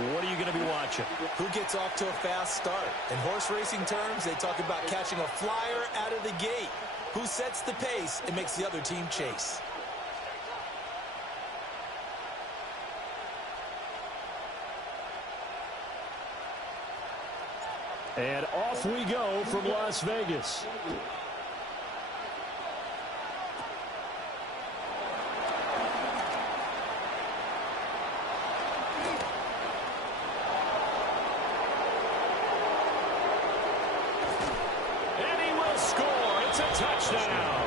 What are you going to be watching? Who gets off to a fast start? In horse racing terms, they talk about catching a flyer out of the gate. Who sets the pace and makes the other team chase? And off we go from Las Vegas. And he will score. It's a touchdown.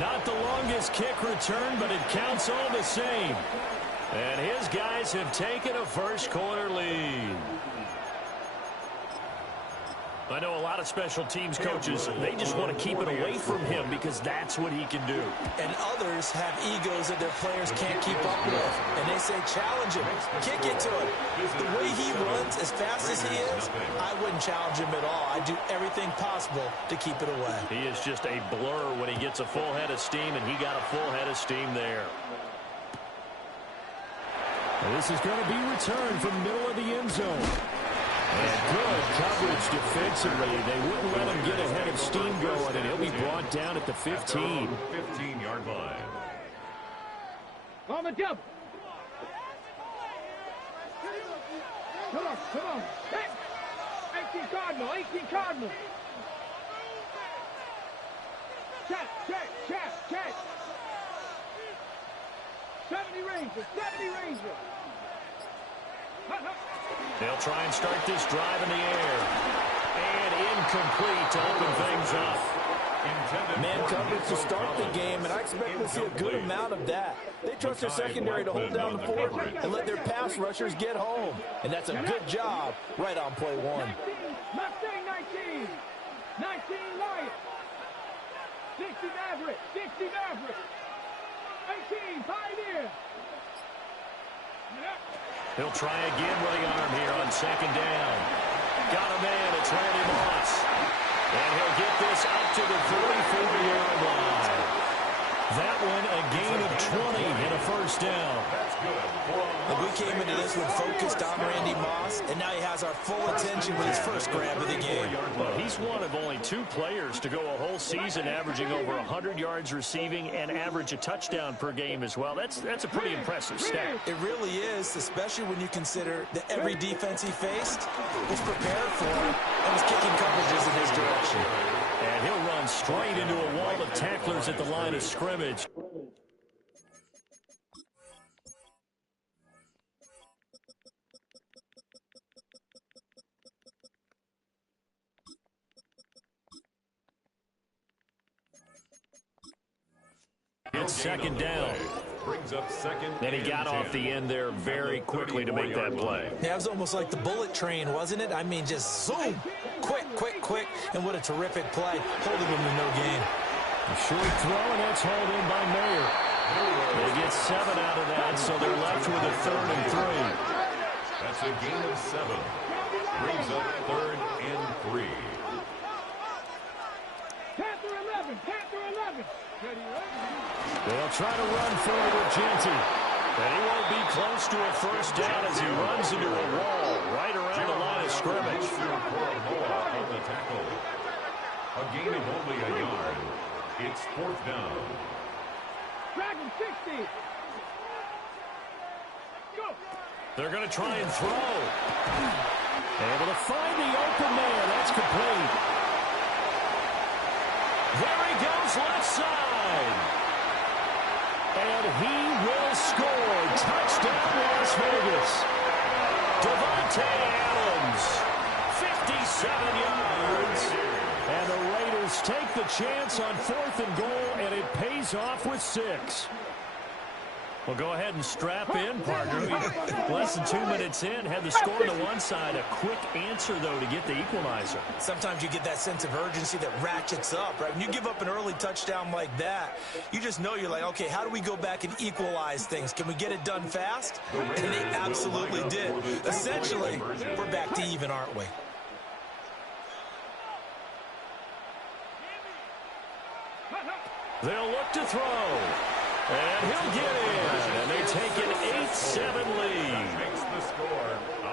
Not the longest kick return, but it counts all the same. And his guys have taken a first quarter lead. I know a lot of special teams coaches, they just want to keep it away from him because that's what he can do. And others have egos that their players can't keep up with. And they say, challenge him, kick it to him. The way he runs as fast as he is, I wouldn't challenge him at all. I'd do everything possible to keep it away. He is just a blur when he gets a full head of steam, and he got a full head of steam there. And this is going to be returned from the middle of the end zone. And good coverage defensively. They wouldn't let him get ahead of steam going, and he'll be brought down at the 15. 15-yard line. On the double. Come on, come on. Hey, 18 Cardinal, 18 Cardinal. Check. 70 Ranger, 70 Ranger. They'll try and start this drive in the air. And incomplete to open things up. Man coverage to start the game, and I expect to see a good amount of that. They trust their secondary to hold down the fort and let their pass rushers get home. And that's a good job right on play one. Mustang 19. 19 Lions. 60 Maverick. 60 Maverick. 18 Pioneer. He'll try again with the arm here on second down. Got a man. It's Randy Moss. And he'll get this up to the 44-yard line. That one a gain of 20 and a first down. Look, we came into this one focused on Randy Moss, and now he has our full attention with his first grab of the game. Well, he's one of only 2 players to go a whole season averaging over 100 yards receiving and average a touchdown per game as well. That's a pretty impressive stat. It really is, especially when you consider that every defense he faced was prepared for him and was kicking coverages in his direction. And he'll run straight into a wall of tacklers at the line of scrimmage. It's second down. Brings up second. And he got off the end there very quickly to make that play. Yeah, it was almost like the bullet train, wasn't it? I mean, just zoom, quick, and what a terrific play, holding him to no gain. A short throw, and that's hauled in by Mayer. They get 7 out of that, so they're left with a 3rd and 3. That's a gain of 7. Brings up 3rd and 3. Panther 11. They'll try to run forward with Genty. And he won't be close to a first down as he runs into a wall right around the line of scrimmage. On the tackle. A gain of only a yard. It's 4th down. Dragon 60. Go. They're going to try and throw. Able to find the open man. That's complete. There he goes left side. And he will score. Touchdown, Las Vegas. Devontae Adams, 57 yards. And the Raiders take the chance on 4th and goal, and it pays off with 6. Well, go ahead and strap in, partner. Less than 2 minutes in, had the score to one side. A quick answer, though, to get the equalizer. Sometimes you get that sense of urgency that ratchets up, right? When you give up an early touchdown like that, you just know you're like, okay, how do we go back and equalize things? Can we get it done fast? And they absolutely did. Essentially, we're back to even, aren't we? They'll look to throw. And he'll get in. And they take an 8-7 lead. Makes the score a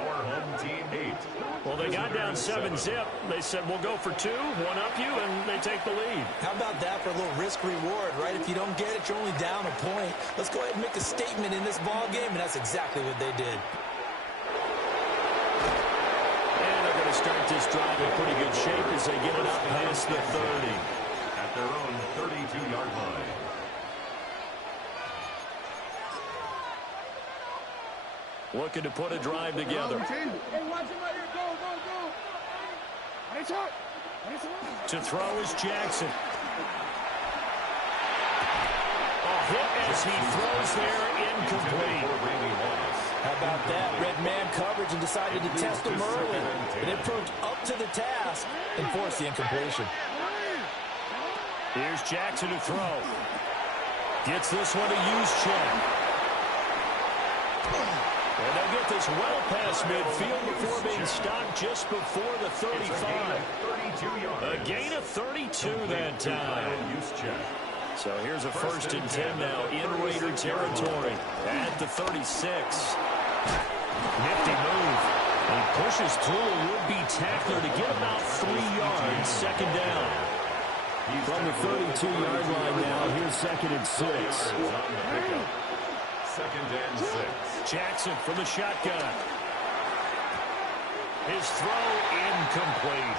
Well, they got down 7-zip. They said, we'll go for 2, one up you, and they take the lead. How about that for a little risk-reward, right? If you don't get it, you're only down a point. Let's go ahead and make a statement in this ball game, and that's exactly what they did. And they're going to start this drive in pretty good shape as they get it up past the 30. At their own 32-yard line. Looking to put a drive together. Hey, watch him right here. Go, go, go. To throw is Jackson. A hit as he throws there, incomplete. How about that? Red man coverage and decided to test him early. And it proved up to the task and forced the incompletion. Here's Jackson to throw. Gets this one to use check. And they'll get this well past midfield before being stopped just before the 35. A gain of 32 that time. So here's a 1st and 10 now in Raider territory at the 36. Nifty move. He pushes through a would-be tackler to get about 3 yards. 2nd down. From the 32-yard line now, here's 2nd and 6. 2nd and 6. Jackson from the shotgun. His throw incomplete.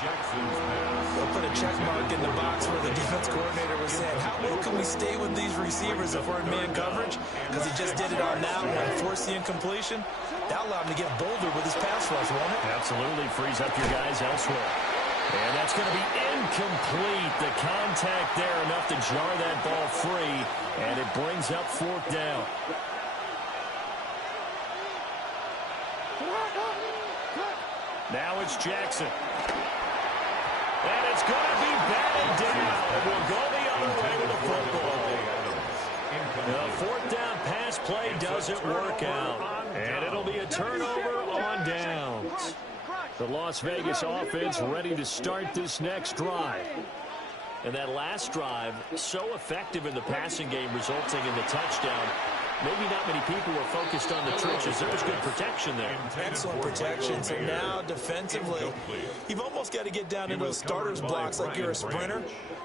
We'll put a check mark in the box where the defense coordinator was saying, how well can we stay with these receivers if we're in man coverage? Because he just did it on that one, forced the incompletion. That allowed him to get bolder with his pass rush, won't it? Absolutely frees up your guys elsewhere. And that's going to be incomplete. The contact there enough to jar that ball free, and it brings up 4th down. Now it's Jackson. And it's going to be batted down. And we'll go the other way with the football. The 4th down pass play doesn't work out. And it'll be a turnover on downs. The Las Vegas offense ready to start this next drive. And that last drive, so effective in the passing game, resulting in the touchdown. Maybe not many people were focused on the trenches. There was good protection there. Excellent protection. So now defensively, you've almost got to get down into those starters blocks like you're a sprinter.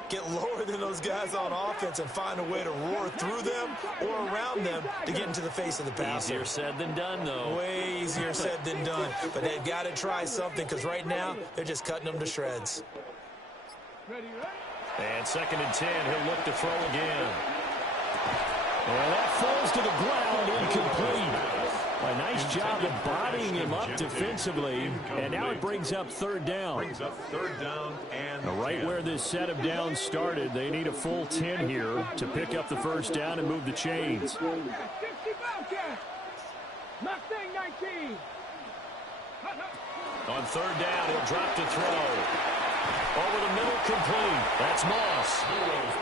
Get lower than those guys on offense and find a way to roar through them or around them to get into the face of the passer. Easier said than done, though. Way easier said than done. But they've got to try something because right now they're just cutting them to shreds. And 2nd and 10, he'll look to throw again. And that falls to the ground, incomplete. A nice job of bodying him up defensively. And now it brings up 3rd down. Right where this set of downs started, they need a full 10 here to pick up the 1st down and move the chains. On 3rd down, he'll drop to throw. Over the middle, complete. That's Moss.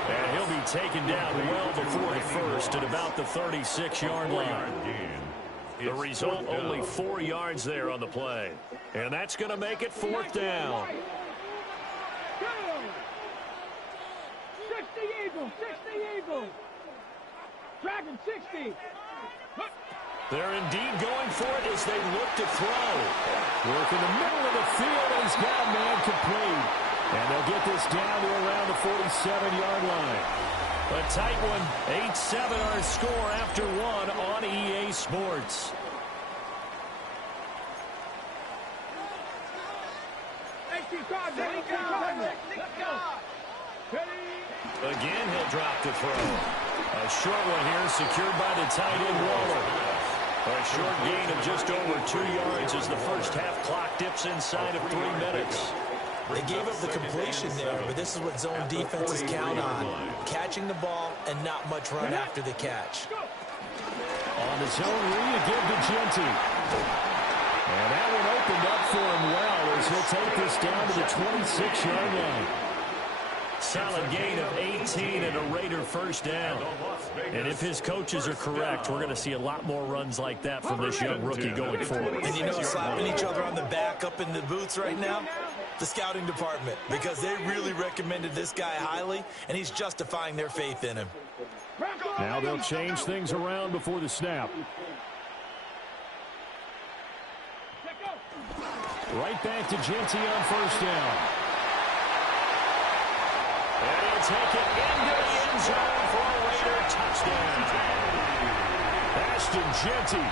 And he'll be taken down well before the 1st at about the 36-yard line. The result, only 4 yards there on the play. And that's going to make it 4th down. 60 Eagles. Dragon 60. They're indeed going for it as they look to throw. Work in the middle of the field, and he's got a man complete. And they'll get this down to around the 47-yard line. A tight one, 8-7 our score after 1 on EA Sports. Again, he'll drop to throw. A short one here, secured by the tight end Waller. A short gain of just over 2 yards as the first half clock dips inside of 3 minutes. They gave up the completion there, but this is what zone defenses count on. Catching the ball and not much run after the catch. On the zone read to give to Genty. And that one opened up for him well as he'll take this down to the 26-yard line. Solid gain of 18 and a Raider 1st down. And if his coaches are correct, we're going to see a lot more runs like that from this young rookie going forward. And you know, slapping each other on the back up in the boots right now? The scouting department, because they really recommended this guy highly, and he's justifying their faith in him. Now they'll change things around before the snap. Right back to Genty on first down. And he'll take it into the end zone for a Raider touchdown. Ashton Genty,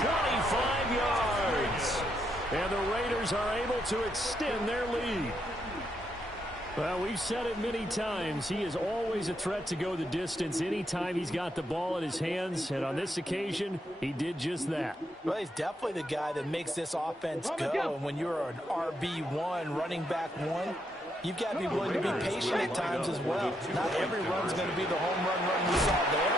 25 yards. And the Raiders are able to extend their lead. Well, we've said it many times. He is always a threat to go the distance anytime he's got the ball in his hands. And on this occasion, he did just that. Well, he's definitely the guy that makes this offense go. And when you're an RB1, running back one, you've got to be willing to be patient at times as well. Not every run's going to be the home run we saw there.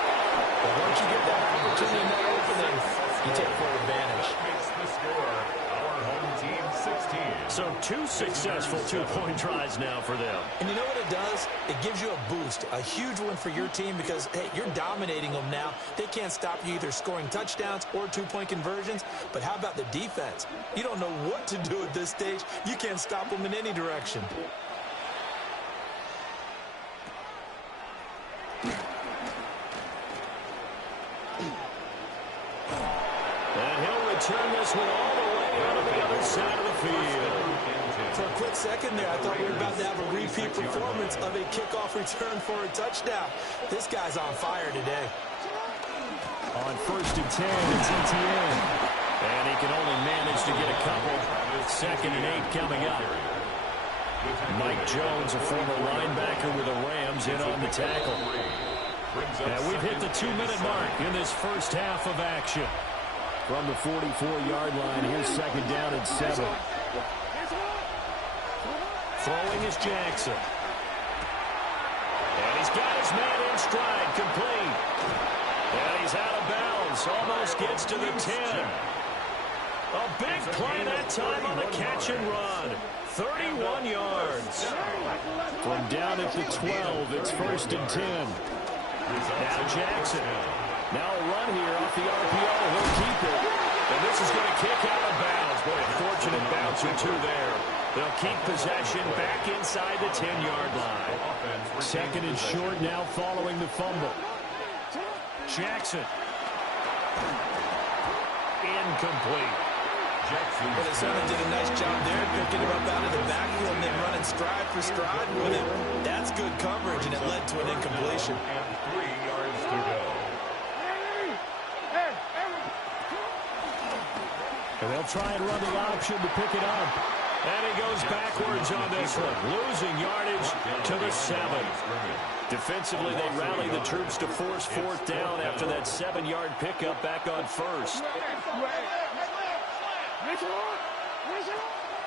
But once you get that opportunity in that opening, you take full advantage. Makes the score. Our home team 16. So 2 successful two-point tries now for them. And you know what it does? It gives you a boost, a huge one for your team because, hey, you're dominating them now. They can't stop you either scoring touchdowns or two-point conversions. But how about the defense? You don't know what to do at this stage. You can't stop them in any direction. And he'll return this one all the way out of the other side of the field. For a quick second there, I thought we were about to have a repeat performance of a kickoff return for a touchdown. This guy's on fire today. On 1st and 10, it's ETN. And he can only manage to get a couple. 2nd and 8 coming up. Mike Jones, a former linebacker with the Rams, in on the tackle. And we've hit the 2-minute mark in this first half of action. From the 44-yard line, here's 2nd down and 7. Throwing is Jackson. And he's got his man in stride, complete. And he's out of bounds, almost gets to the 10. A big play that time on the catch and run. 31 yards. From down at the 12, it's 1st and 10. Now Jackson. Now a run here off the RPO. He'll keep it. And this is going to kick out of bounds. Boy, a fortunate bounce or two there. They'll keep possession back inside the 10-yard line. 2nd and short now following the fumble. Jackson. Incomplete. But his son did a nice job there, picking him up out of the backfield and then running stride for stride with him. That's good coverage, and it led to an incompletion. And 3 yards to go. And they'll try and run the option to pick it up. And he goes backwards on this one, losing yardage to the 7. Defensively, they rally the troops to force 4th down after that 7-yard pickup back on 1st.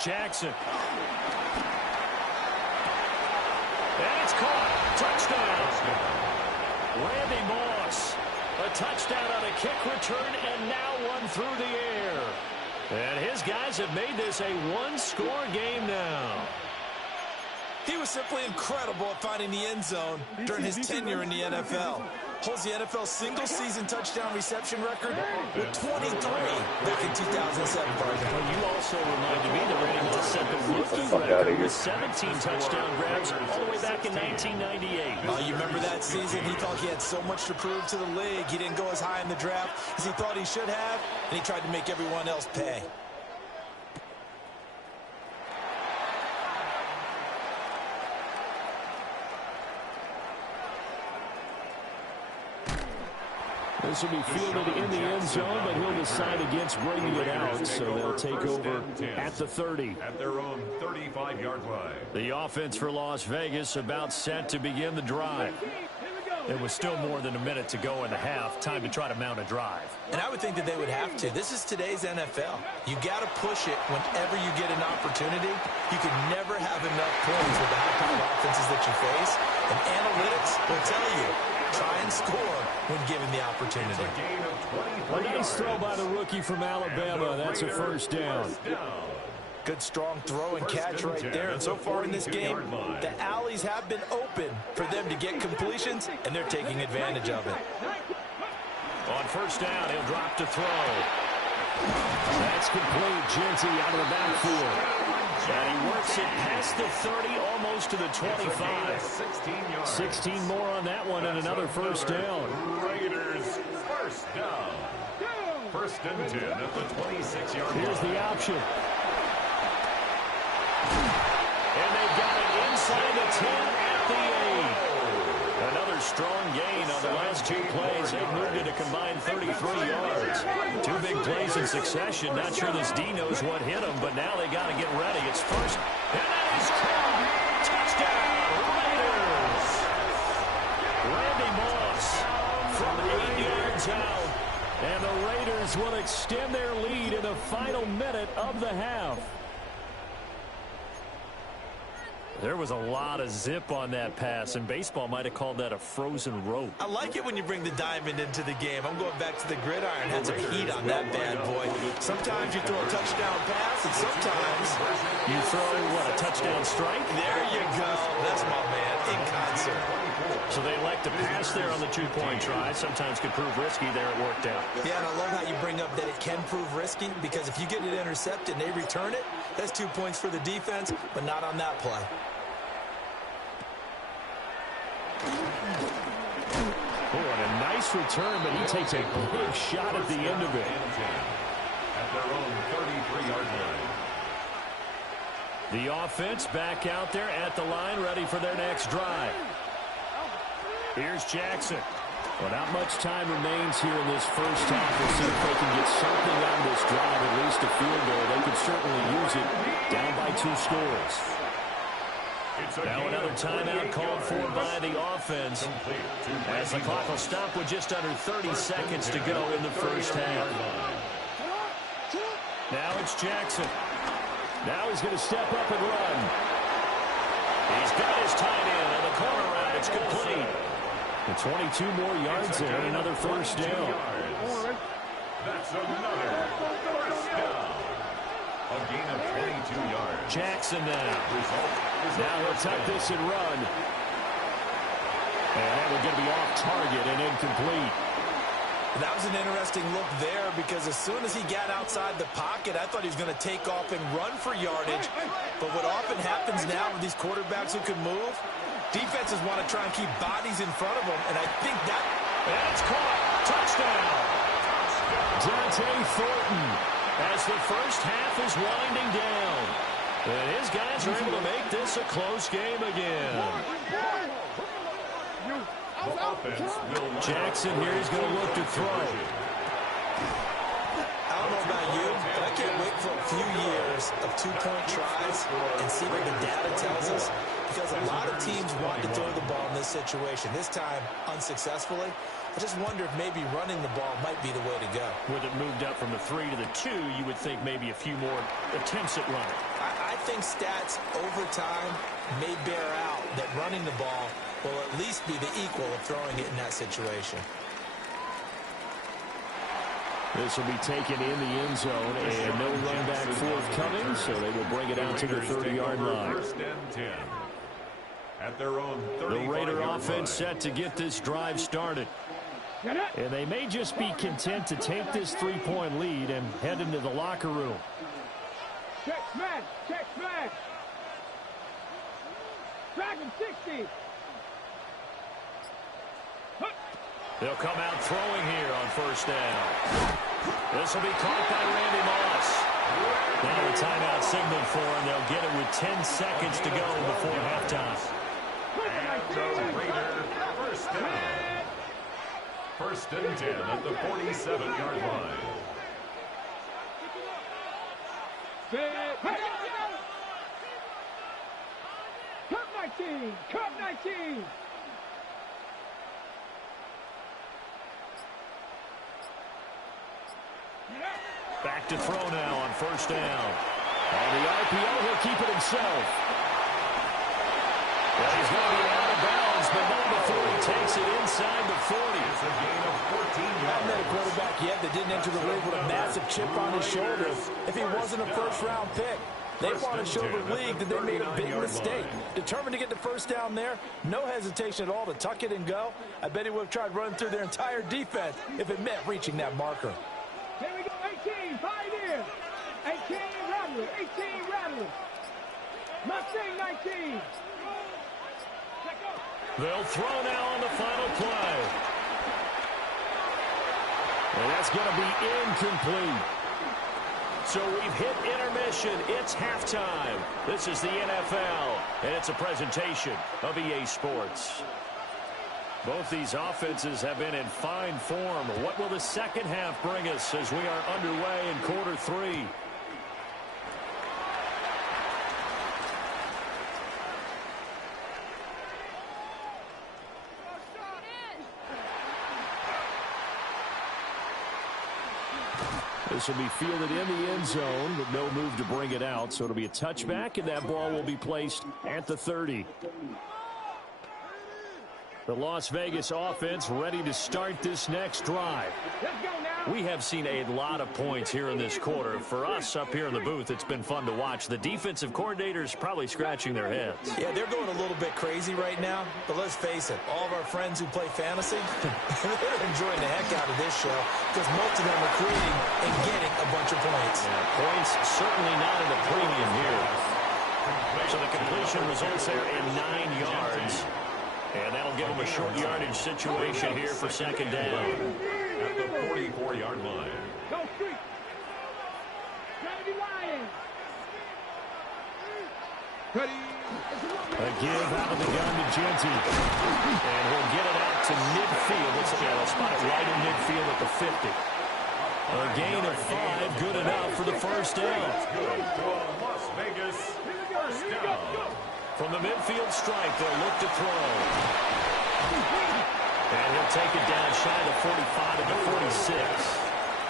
Jackson. And it's caught. Touchdown. Randy Moss. A touchdown on a kick return, and now one through the air. And his guys have made this a one-score game now. He was simply incredible at finding the end zone during his tenure in the NFL. Holds the NFL single-season touchdown reception record with 23 back in 2007. Well, you also reminded me that Randy Moss set the rookie record with 17 touchdown grabs all the way back in 1998. Well, you remember that season? He thought he had so much to prove to the league. He didn't go as high in the draft as he thought he should have, and he tried to make everyone else pay. This will be fielded in the end zone, but he'll decide against bringing it out, so they'll take over at the 30. At their own 35-yard line. The offense for Las Vegas about set to begin the drive. There was still more than a minute to go in the half. Time to try to mount a drive. And I would think that they would have to. This is today's NFL. You got to push it whenever you get an opportunity. You can never have enough points with the high-powered offenses that you face. And analytics will tell you, try and score when given the opportunity. A nice throw by the rookie from Alabama. That's a 1st down. Good strong throw and catch right there. And so far in this game, the alleys have been open for them to get completions, and they're taking advantage of it. On 1st down, he'll drop to throw. That's complete. Genty out of the backfield. And he works it past the 30, almost to the 25. 16 more on that one, and another 1st down. Raiders 1st down. First and 10 at the 26-yard line. Here's the option. And they've got it inside the 10 at the 8. Another strong gain on the last 2 plays. They've moved it a combined 33 yards. 2 big plays in succession. Not sure this D knows what hit him, but now they got to get ready. It's first, and that is caught. Touchdown, Raiders. Randy Moss from 8 yards out. And the Raiders will extend their lead in the final minute of the half. There was a lot of zip on that pass, and baseball might have called that a frozen rope. I like it when you bring the diamond into the game. I'm going back to the gridiron. Had some heat on that bad boy. Sometimes you throw a touchdown pass, and sometimes you throw, what, a touchdown strike? There you go. That's my man, in concert. So they elect to pass there on the 2-point try. Sometimes could prove risky. There it worked out. Yeah, and I love how you bring up that it can prove risky, because if you get it intercepted and they return it, that's 2 points for the defense, but not on that play. Oh, and a nice return, but he takes a big shot at the end of it. At their own 33-yard line. The offense back out there at the line, ready for their next drive. Here's Jackson. Well, not much time remains here in this first half. We'll see if they can get something on this drive, at least a field goal. They could certainly use it, down by 2 scores. Now another timeout called for by the offense, as the clock will stop with just under 30 seconds to go in the first half. Now it's Jackson. Now he's going to step up and run. He's got his tight end on the corner route. It's complete. And 22 more yards there, and another first down. That's another first down. A gain of 22 yards. Jackson now. Now he'll tuck this and run. And that was going to be off target and incomplete. That was an interesting look there, because as soon as he got outside the pocket, I thought he was going to take off and run for yardage. But what often happens now with these quarterbacks who can move, defenses want to try and keep bodies in front of them, and I think that... And it's caught. Touchdown. Dante Thornton, as the first half is winding down. And his guys are able to make this a close game again. Jackson here is going to look to throw. I don't know about you, but I can't wait for a few years of 2-point tries and see what the data tells us, because a lot of teams want to throw the ball in this situation. This time, unsuccessfully. I just wonder if maybe running the ball might be the way to go. With it moved up from the 3 to the 2, you would think maybe a few more attempts at running. I think stats over time may bear out that running the ball will at least be the equal of throwing it in that situation. This will be taken in the end zone, and no run back forthcoming, so they will bring it out to the 30-yard line. First and 10. At their own 35-yard line. The Raider offense set to get this drive started. And they may just be content to take this 3-point lead and head into the locker room. Check smash! Check smash! Dragon 60! They'll come out throwing here on first down. This will be caught by Randy Moss. Now the timeout signal for him. They'll get it with 10 seconds to go before halftime. And the Raider first down. First and 10 at the 47-yard line. Cup 19! Cup 19! Back to throw now on first down. On the RPO, he'll keep it himself. Well, he's going to be out of bounds, but not before he takes it inside the 40. It's a gain of 14 I haven't yards. met a quarterback yet that didn't enter the league with a massive chip on his shoulder if he wasn't a first-round pick. They want to show the league that they made a big mistake. Determined to get the first down there, no hesitation at all to tuck it and go. I bet he would have tried running through their entire defense if it meant reaching that marker. Here we go, 18, pioneer. 18, Rattler, 18, Rattler. Mustang 19. They'll throw now on the final play. And that's going to be incomplete. So we've hit intermission. It's halftime. This is the NFL, and it's a presentation of EA Sports. Both these offenses have been in fine form. What will the second half bring us as we are underway in quarter three? This will be fielded in the end zone with no move to bring it out. So it'll be a touchback, and that ball will be placed at the 30. The Las Vegas offense ready to start this next drive. We have seen a lot of points here in this quarter. For us up here in the booth, it's been fun to watch. The defensive coordinators probably scratching their heads. Yeah, they're going a little bit crazy right now. But let's face it, all of our friends who play fantasy, they're enjoying the heck out of this show because most of them are creating and getting a bunch of points. Yeah, points certainly not at a premium here. So the completion results there in 9 yards. And that'll give them a short yardage situation here for second down. At the 44-yard line. Go street. Kennedy Lions. A give out of the gun to Genty. And we'll get it out to midfield. Let's spot it right in midfield at the 50. A gain of 5, good enough for the first down. Good for Las Vegas. First down. From the midfield stripe, they'll look to throw. And he'll take it down shy of the 45 at the 46.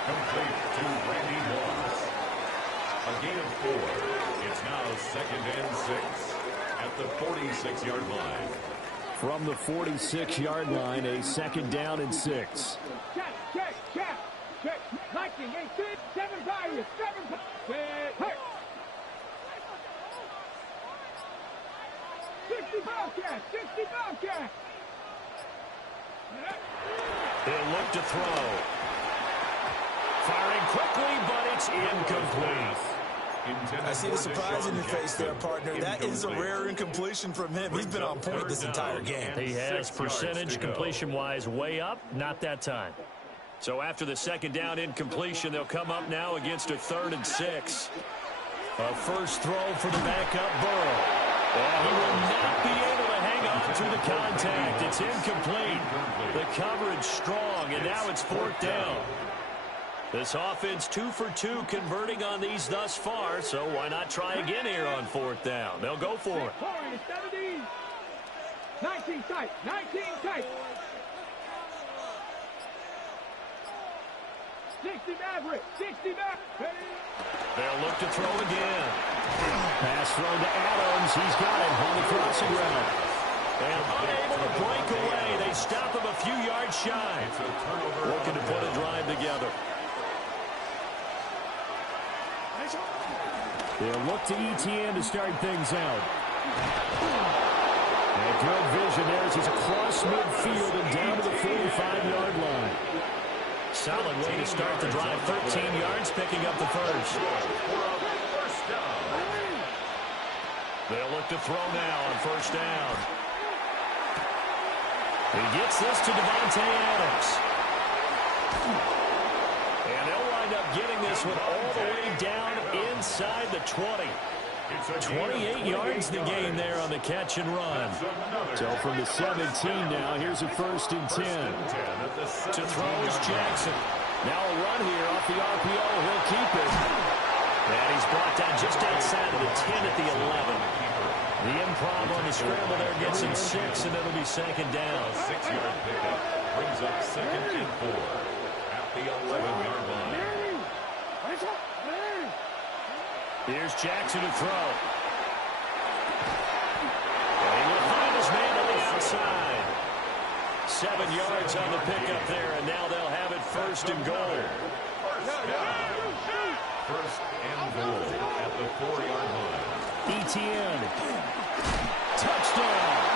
Complete to Randy Moss. A gain of 4. It's now 2nd and 6 at the 46-yard line. From the 46-yard line, a second down and 6. Check. Lightning, 8, 7 fires, 7 fires. 60 Bobcats. They'll look to throw. Firing quickly, but it's incomplete. I see the surprise in your face there, partner. That is a rare incompletion from him. He's been on point this entire game. He has percentage completion-wise way up, not that time. So after the second down incompletion, they'll come up now against a 3rd and 6. A first throw for the backup Burrow. He will not be able to hang on through the contact. It's incomplete. The coverage strong, and now it's 4th down. This offense 2 for 2 converting on these thus far, so why not try again here on 4th down? They'll go for it. 19 tight. 60 Maverick. They'll look to throw again. Pass throw to Adams. He's got it on the crossing route. And unable to break away. They stop him a few yards shy. Looking to put a drive together. They'll look to ETN to start things out. And good vision there as he's across midfield and down to the 45-yard line. Solid way to start the drive. 13 yards, picking up the first. They'll look to throw now on first down. He gets this to Davante Adams. And they'll wind up getting this one all the way down inside the 20. 28 yards the gain there on the catch and run. So from the 17 now, here's a 1st and 10. To throw is Jackson. Now a run here off the RPO. He'll keep it. And he's brought down just outside of the 10 at the 11. The improv on the scramble there gets him 6, and it'll be second down. A 6-yard pickup brings up 2nd and 4 at the 11-yard line. Here's Jackson to throw. And he will find his man on the outside. 7 yards on the pickup there, and now they'll have it 1st and goal. First and goal at the 4-yard line. ETN. Touchdown.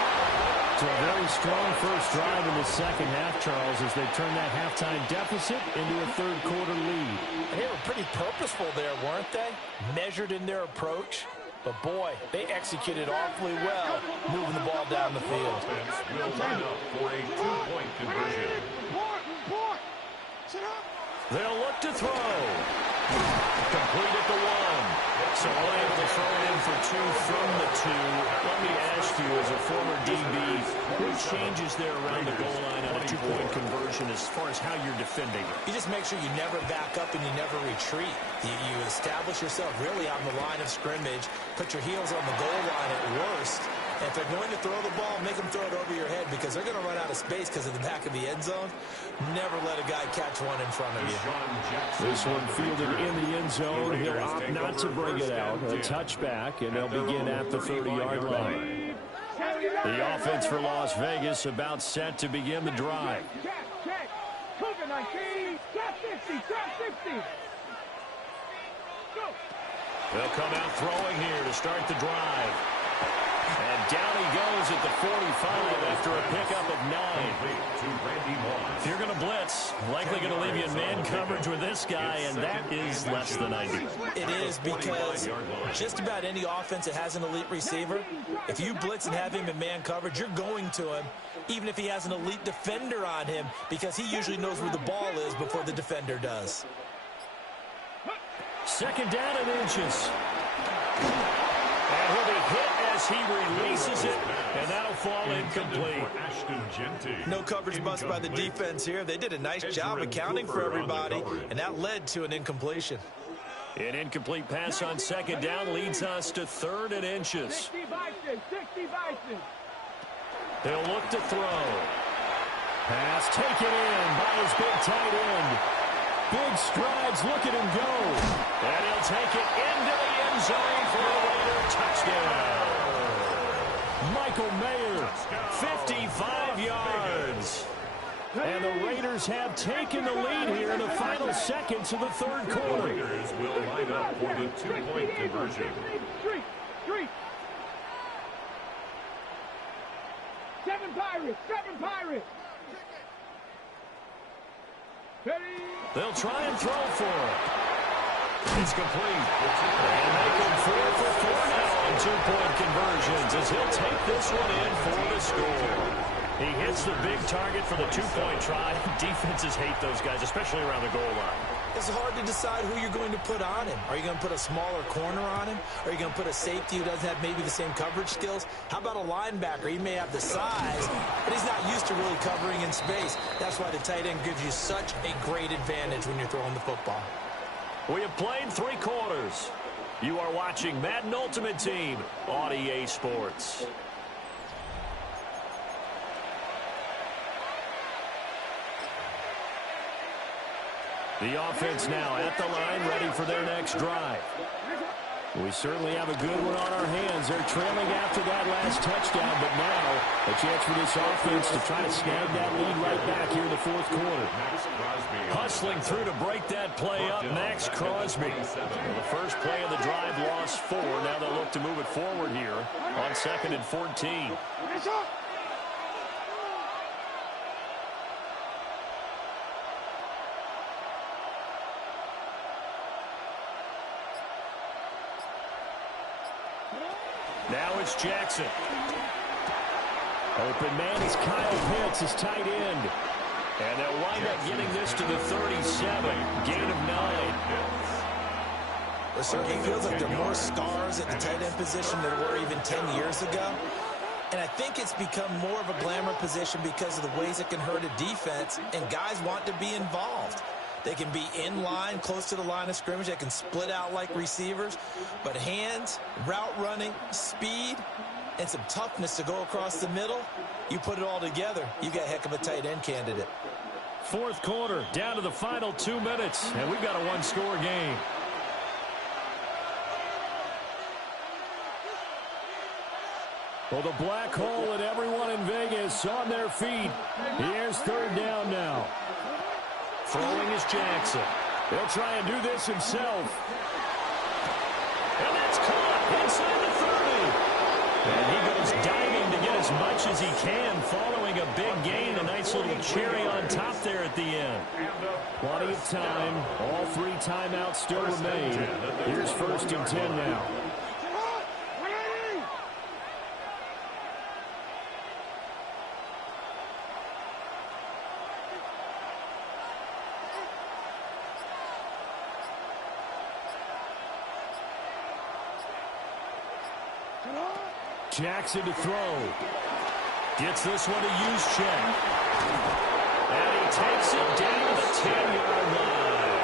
So a very strong first drive in the second half, Charles, as they turn that halftime deficit into a 3rd quarter lead. They were pretty purposeful there, weren't they? Measured in their approach. But, boy, they executed awfully well moving the ball down the field. Offense will line up for a 2-point conversion. They'll look to throw. Complete at the 1. So able to throw it in for 2 from the 2. Let me ask you, as a former DB, what changes there around the goal line on a 2-point conversion as far as how you're defending it? You just make sure you never back up and you never retreat. You establish yourself really on the line of scrimmage, put your heels on the goal line at worst. And if they're going to throw the ball, make them throw it over your head because they're going to run out of space because of the back of the end zone. Never let a guy catch one in front of you. This one fielded in the end zone. He'll opt not to bring it out. A touchback, and they'll begin at the 30-yard line. The offense for Las Vegas about set to begin the drive. Check. Cougar 19. Top 50. Top 50. Go. They'll come out throwing here to start the drive. And down he goes at the 45 after a pickup of 9. If you're going to blitz, likely going to leave you in man coverage with this guy, and that is less than ideal. It is because just about any offense that has an elite receiver, if you blitz and have him in man coverage, you're going to him, even if he has an elite defender on him, because he usually knows where the ball is before the defender does. Second down and inches. And he'll be hit as he releases it, and that'll fall incomplete. No coverage bust by the defense here. They did a nice job accounting for everybody, and that led to an incompletion. An incomplete pass on second down leads us to 3rd and inches. 60 Bison. They'll look to throw. Pass taken in by his big tight end. Big strides, look at him go. And he'll take it into the end zone for a Raider touchdown. Michael Mayer, 55 yards. And the Raiders have taken the lead here in the final seconds of the 3rd quarter. Raiders will line up for the 2-point conversion. Street. 7 Pirates. They'll try and throw for it. It's complete. And they go 4 for 4 now on 2-point conversions as he'll take this one in for the score. He hits the big target for the 2-point try. Defenses hate those guys, especially around the goal line. It's hard to decide who you're going to put on him. Are you going to put a smaller corner on him? Are you going to put a safety who doesn't have maybe the same coverage skills? How about a linebacker? He may have the size, but he's not used to really covering in space. That's why the tight end gives you such a great advantage when you're throwing the football. We have played 3 quarters. You are watching Madden Ultimate Team on EA Sports. The offense now at the line, ready for their next drive. We certainly have a good one on our hands. They're trailing after that last touchdown, but now a chance for this offense to try to snag that lead right back here in the 4th quarter. Hustling through to break that play up, Max Crosby. The first play of the drive lost 4. Now they'll look to move it forward here on 2nd and 14. Now it's Jackson. Open man is Kyle Pitts, his tight end. And they'll wind up getting this to the 37. Gain of 9. It certainly feels like there are more stars at the tight end position than there were even 10 years ago. And I think it's become more of a glamour position because of the ways it can hurt a defense, and guys want to be involved. They can be in line, close to the line of scrimmage. They can split out like receivers. But hands, route running, speed, and some toughness to go across the middle, you put it all together, you got a heck of a tight end candidate. 4th quarter, down to the final 2 minutes, and we've got a 1-score game. Well, the black hole and everyone in Vegas on their feet. Here's 3rd down now. Throwing is Jackson. He'll try and do this himself. And that's caught inside the 30. And he goes diving to get as much as he can, following a big gain. A nice little cherry on top there at the end. Plenty of time. All 3 timeouts still remain. Here's 1st and 10 now. Jackson to throw. Gets this one to use check. And he takes it down to the 10-yard line.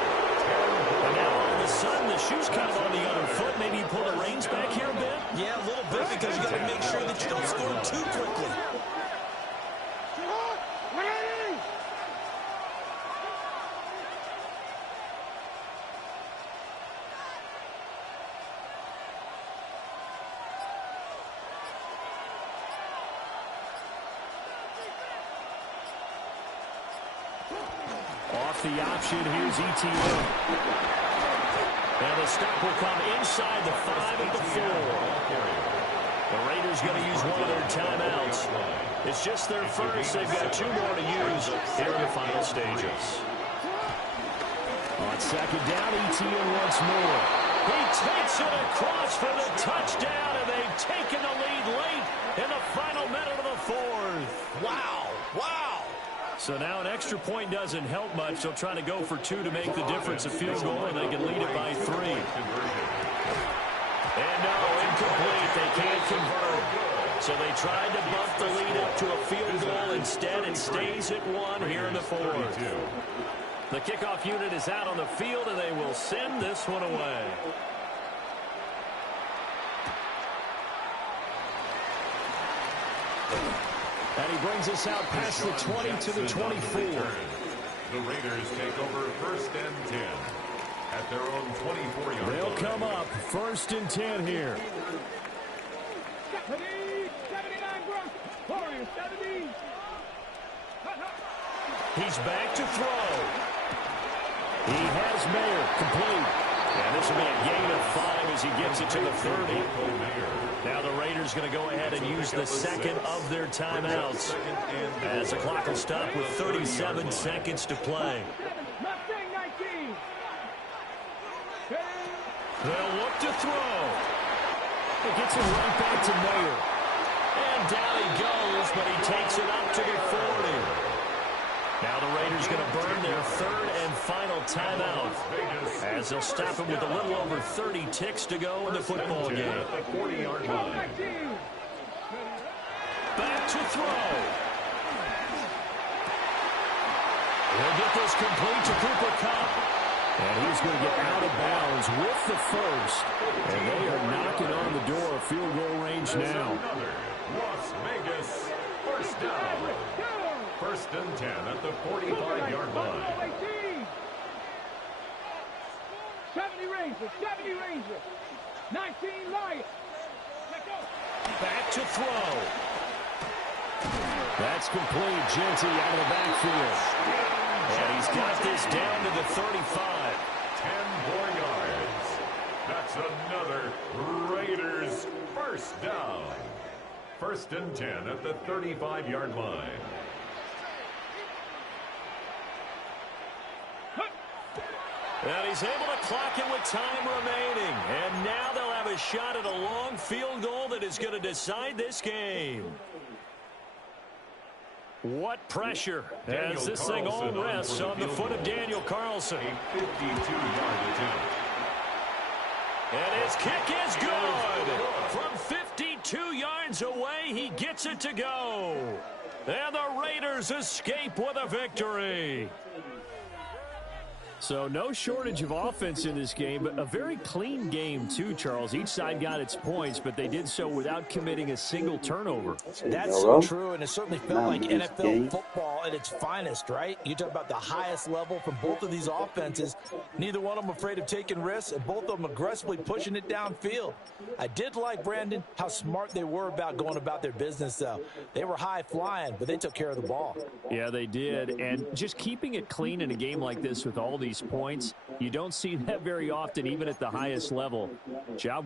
And now all of a sudden the shoe's kind of on the other foot. Maybe you pull the reins back here a bit? Yeah, a little bit, because you got to make sure that you don't score too quickly. Off the option, here's ETN. And the stop will come inside the 5 of the 4. The Raiders going to use one of their timeouts. It's just their first. They've got 2 more to use here in the final stages. On second down, ETN once more. He takes it across for the touchdown, and they've taken the lead late in the final minute of the 4th. Wow, wow. So now an extra point doesn't help much. They'll try to go for 2 to make the difference a field goal, and they can lead it by 3. And no, incomplete. They can't convert. So they tried to bump the lead up to a field goal. Instead, it stays at 1 here in the 4th. The kickoff unit is out on the field, and they will send this one away. And he brings us out past the 20 to the 24. The Raiders take over 1st and 10 at their own 24-yard line. They'll come up 1st and 10 here. 79 Warriors, 70. He's back to throw. He has Mayer complete. And this will be a gain of 5 as he gets it to the 30. Now the Raiders going to go ahead and use the second of their timeouts as the clock will stop with 37 seconds to play. They'll look to throw. It gets it right back to Mayer. And down he goes, but he takes it up to the 40. Now the Raiders going to burn their 3rd and final timeout as they'll stop him with a little over 30 ticks to go in the football game. Back to throw. He'll get this complete to Cooper Kupp. And he's going to get out of bounds with the first. And they are knocking on the door of field goal range now. Las Vegas, 1st down. 1st and 10 at the 45-yard line. 70 Rangers, 70 Rangers, 19 Lions. Back to throw. That's complete. Genty out of the backfield. And he's got this down to the 35. 10 more yards. That's another Raiders 1st down. 1st and 10 at the 35-yard line. And he's able to clock it with time remaining. And now they'll have a shot at a long field goal that is going to decide this game. What pressure as this thing all rests on the foot of Daniel Carlson. A 52-yard attempt. And his kick is good. From 52 yards away, he gets it to go. And the Raiders escape with a victory. So no shortage of offense in this game, but a very clean game too, Charles. Each side got its points, but they did so without committing a single turnover. That's so true, and it certainly felt like NFL football at its finest, right? You talk about the highest level from both of these offenses. Neither one of them afraid of taking risks, and both of them aggressively pushing it downfield. I did like, Brandon, how smart they were about going about their business, though. They were high-flying, but they took care of the ball. Yeah, they did, and just keeping it clean in a game like this with all these points, you don't see that very often, even at the highest level. Job.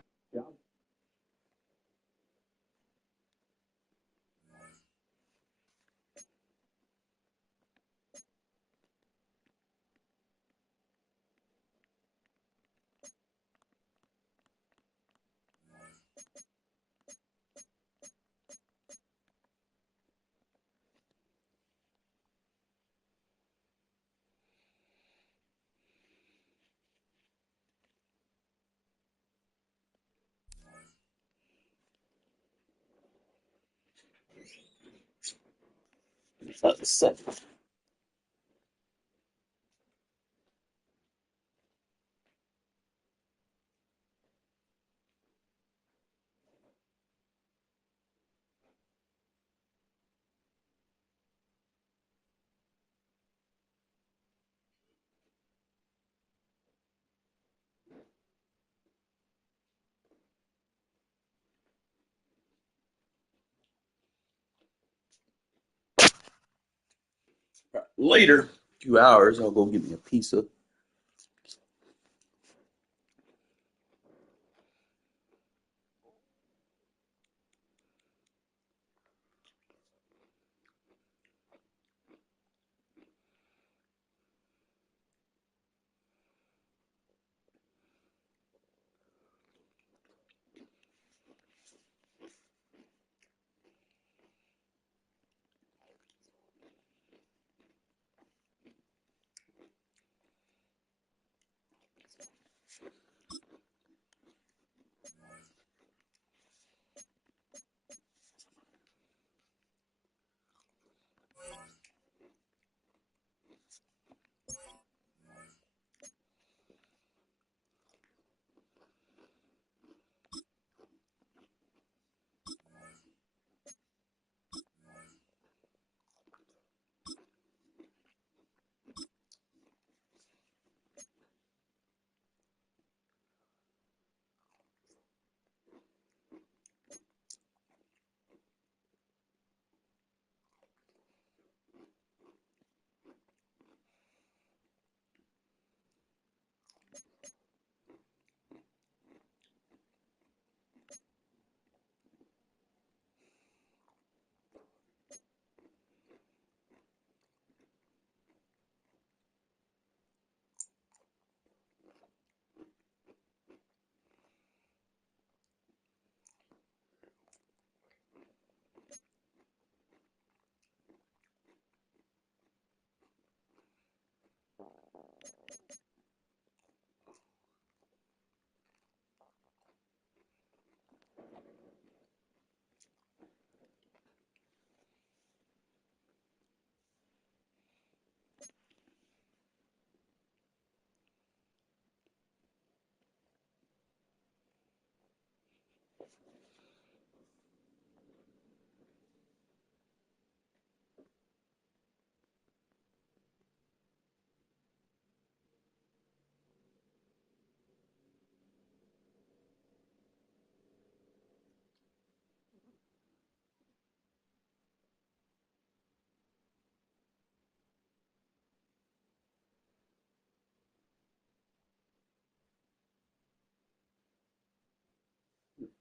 Seven. Later, 2 hours, I'll go get me a pizza.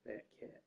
Fat cat.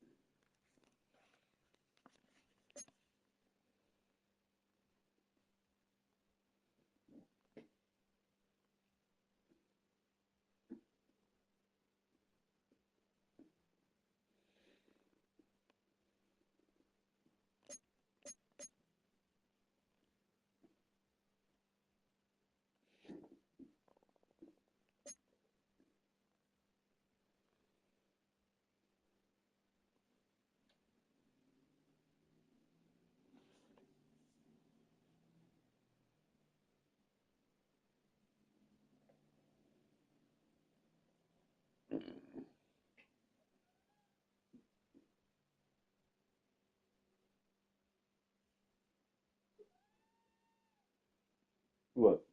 What?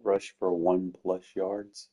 Rush for 1+ yards.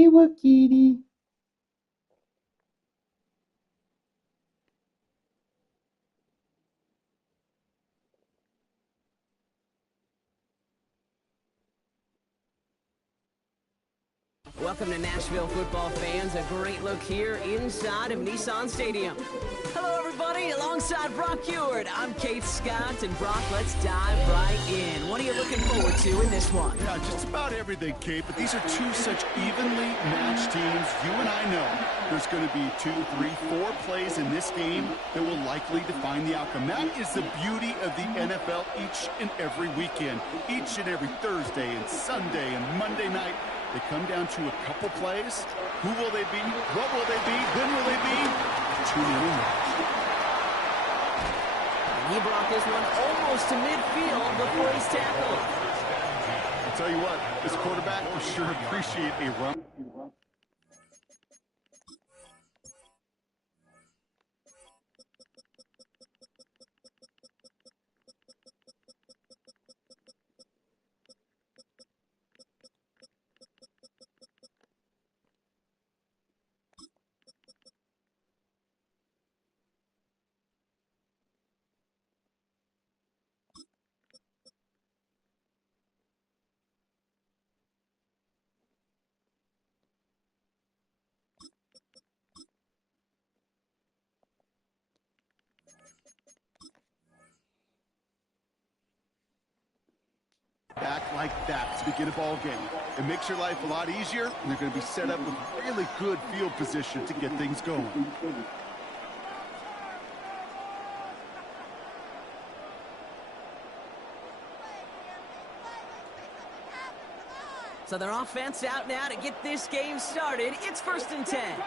Hey, what kitty? Welcome to Nashville football fans. A great look here inside of Nissan Stadium. Hello, everybody. Alongside Brock Ewart, I'm Kate Scott. And Brock, let's dive right in. What are you looking forward to in this one? Yeah, just about everything, Kate. But these are two such evenly matched teams. You and I know there's going to be 2, 3, 4 plays in this game that will likely define the outcome. That is the beauty of the NFL each and every weekend. Each and every Thursday and Sunday and Monday night. They come down to a couple plays. Who will they be? What will they be? When will they be? Tune in. And he brought this one almost to midfield before he's tackled. I'll tell you what, this quarterback will sure appreciate a run. Back like that to begin a ball game. It makes your life a lot easier, and they're going to be set up with really good field position to get things going. So their offense out now to get this game started. It's 1st and 10.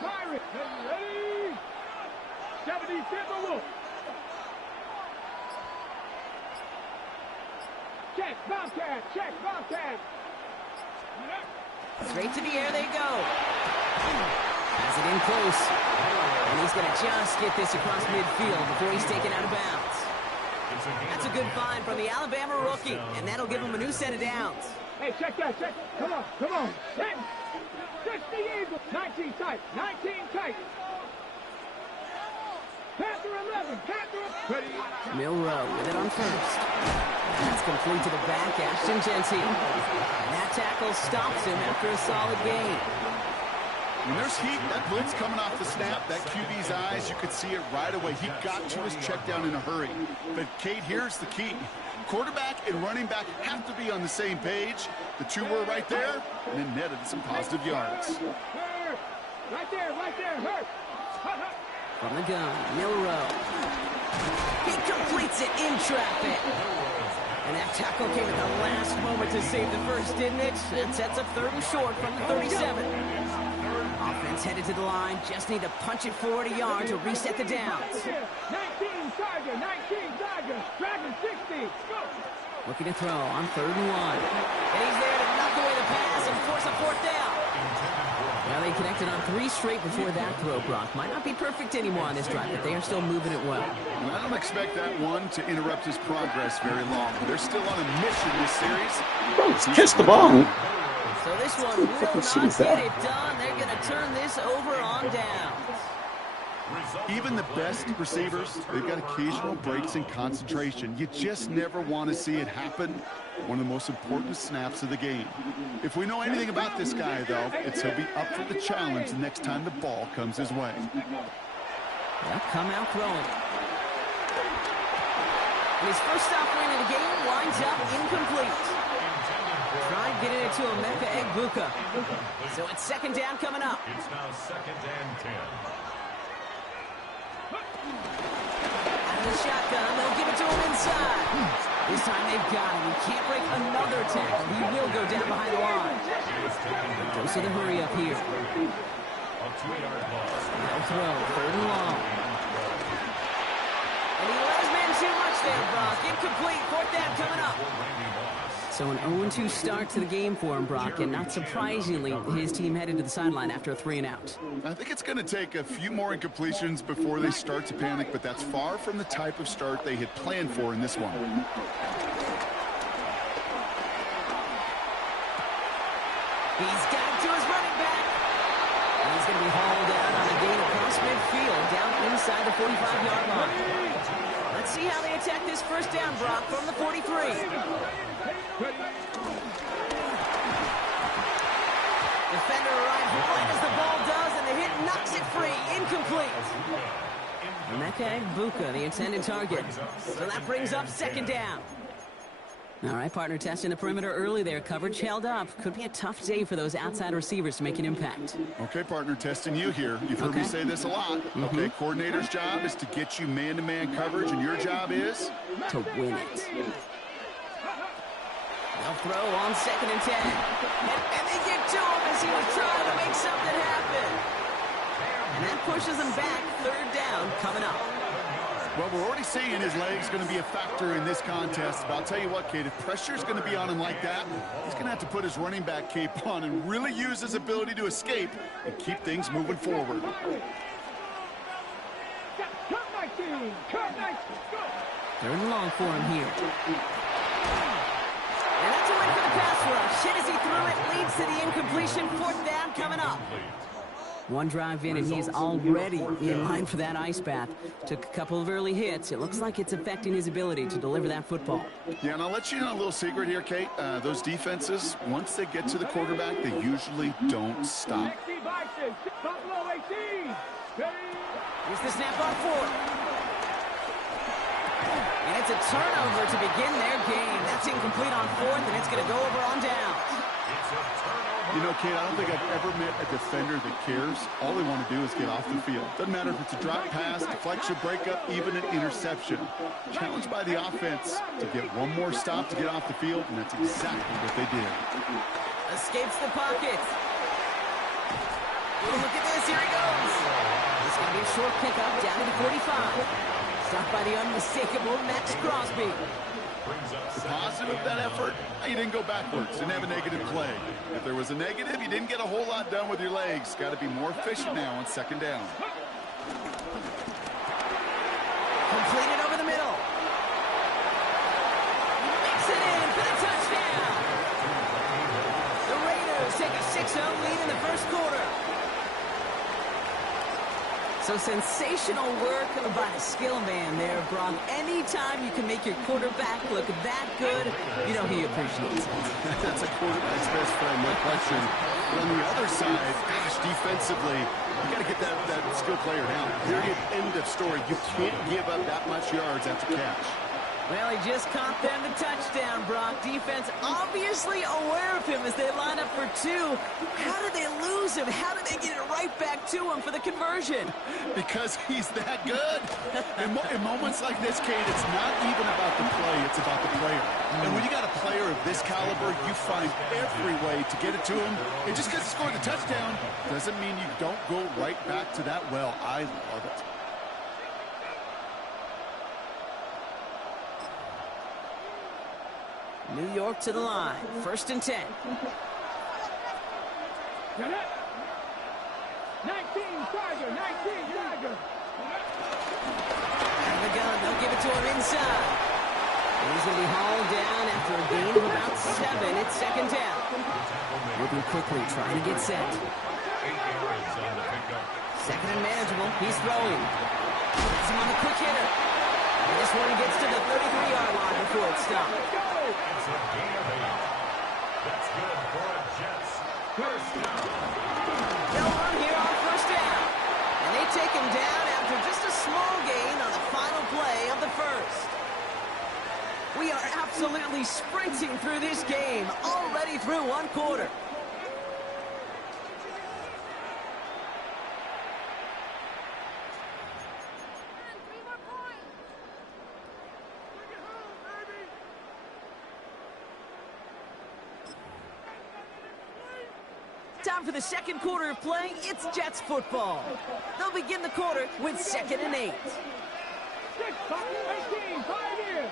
Pirates. Ready? 70 Timberwolves. Check, Bobcat, check, Bobcat. Straight to the air they go. Has it in close. And he's going to just get this across midfield before he's taken out of bounds. That's a good find from the Alabama rookie, and that'll give him a new set of downs. Hey, check that, check. Come on, come on. 10. 60 Eagles. 19 tight, 19 tight. Panther 11, Panther. Ready. Milrow with it on first. That's complete to the back, Ashton Genty. And that tackle stops him after a solid gain. When there's heat, that blitz coming off the snap, that QB's eyes, you could see it right away. He got to his check down in a hurry. But, Kate, here's the key. Quarterback and running back have to be on the same page. The two were right there, and then netted some positive yards. Right there, hurt. From the gun, Milrow. He completes it in traffic. And that tackle came at the last moment to save the first, didn't it? That sets up 3rd and short from the 37. Offense headed to the line. Just need to punch it forward a yard to reset the downs. 19 Tiger, Dragon 60. Go. Looking to throw on 3rd and 1. And he's there to knock away the pass and force a 4th down. Now they connected on 3 straight before that throw, Brock. Might not be perfect anymore on this drive, but they are still moving it well. I don't expect that one to interrupt his progress very long. They're still on a mission this series. Bro, just catch the ball. So this one will not get it done. They're going to turn this over on downs. Even the best receivers, they've got occasional breaks in concentration. You just never want to see it happen. One of the most important snaps of the game. If we know anything about this guy, though, it's he'll be up for the challenge the next time the ball comes his way. They'll come out throwing. His first offering of the game winds up incomplete. Tried getting it to Emeka Egbuka. So it's 2nd down coming up. It's now 2nd and 10. Out of the shotgun, they'll give it to him inside. This time they've got him. He can't break another tackle. He will go down behind the line. Goes to the hurry up here. A 2-yard loss. They'll throw, 3rd and long. And he let his man too much there, Brock. Incomplete, 4th down coming up. So an 0-2 start to the game for him, Brock, and not surprisingly, his team headed to the sideline after a 3-and-out. I think it's going to take a few more incompletions before they start to panic, but that's far from the type of start they had planned for in this one. He's got it to his right. inside the 45-yard line. Let's see how they attack this first down, Brock, from the 43. Defender arrives right as the ball does, and the hit knocks it free. Incomplete. Emeka Egbuka, the intended target. So that brings up second down. All right, partner, testing the perimeter early there. Coverage held up. Could be a tough day for those outside receivers to make an impact. Okay, partner, testing you here. You've heard me say this a lot. Okay, coordinator's job is to get you man-to-man coverage, and your job is? To win it. They'll throw on 2nd and 10. And they get to him as he was trying to make something happen. And that pushes him back. 3rd down coming up. Well, we're already seeing his leg's going to be a factor in this contest. But I'll tell you what, Kate, if pressure's going to be on him like that, he's going to have to put his running back cape on and really use his ability to escape and keep things moving forward. They're in long for him here. And that's a win for the pass rush. Hit as he threw it, leads to the incompletion. 4th down coming up. One drive in, and he's already in line for that ice bath. Took a couple of early hits. It looks like it's affecting his ability to deliver that football. Yeah, and I'll let you know a little secret here, Kate. Those defenses, once they get to the quarterback, they usually don't stop. Here's the snap on 4th. And it's a turnover to begin their game. That's incomplete on 4th, and it's going to go over on downs. You know, Kate, I don't think I've ever met a defender that cares. All they want to do is get off the field. Doesn't matter if it's a drop pass, deflection, breakup, even an interception. Challenged by the offense to get one more stop to get off the field, and that's exactly what they did. Escapes the pocket. Look at this. Here he goes. This is going to be a short pickup down to the 45. Stopped by the unmistakable Max Crosby. The positive of that effort, you didn't go backwards, didn't have a negative play. If there was a negative, you didn't get a whole lot done with your legs. Got to be more efficient now on 2nd down. Completed over the middle. Makes it in for the touchdown. The Raiders take a 6-0 lead in the first quarter. So sensational work by the skill man there, Brock. Anytime you can make your quarterback look that good, you know he appreciates it. That's a quarterback's best friend, no question. But on the other side, gosh, defensively, you got to get that skill player down. Period, end of story. You can't give up that much yards after catch. Well, he just caught them the touchdown, Brock. Defense obviously aware of him as they line up for 2. How did they lose him? How did they get it right back to him for the conversion? Because he's that good. In moments like this, Kate, it's not even about the play, it's about the player. And when you got a player of this caliber, you find every way to get it to him. And just because he scored the touchdown doesn't mean you don't go right back to that well. I love it. New York to the line. 1st and 10. 19, Tiger, 19, Tiger. Out of the gun, they'll give it to him inside. And he's going to be hauled down after a gain of about 7. It's 2nd down. Moving quickly, trying to get set. 2nd and manageable. He's throwing. Has him on the quick hitter. And this one gets to the 33-yard line before it stops. It's a gain of 8. That's good for a Jets. First down. They'll run here on 1st down. And they take him down after just a small gain on the final play of the 1st. We are absolutely sprinting through this game, already through 1 quarter. Time for the 2nd quarter of play. It's Jets football. They'll begin the quarter with 2nd and 8. 6, 18, 5 years.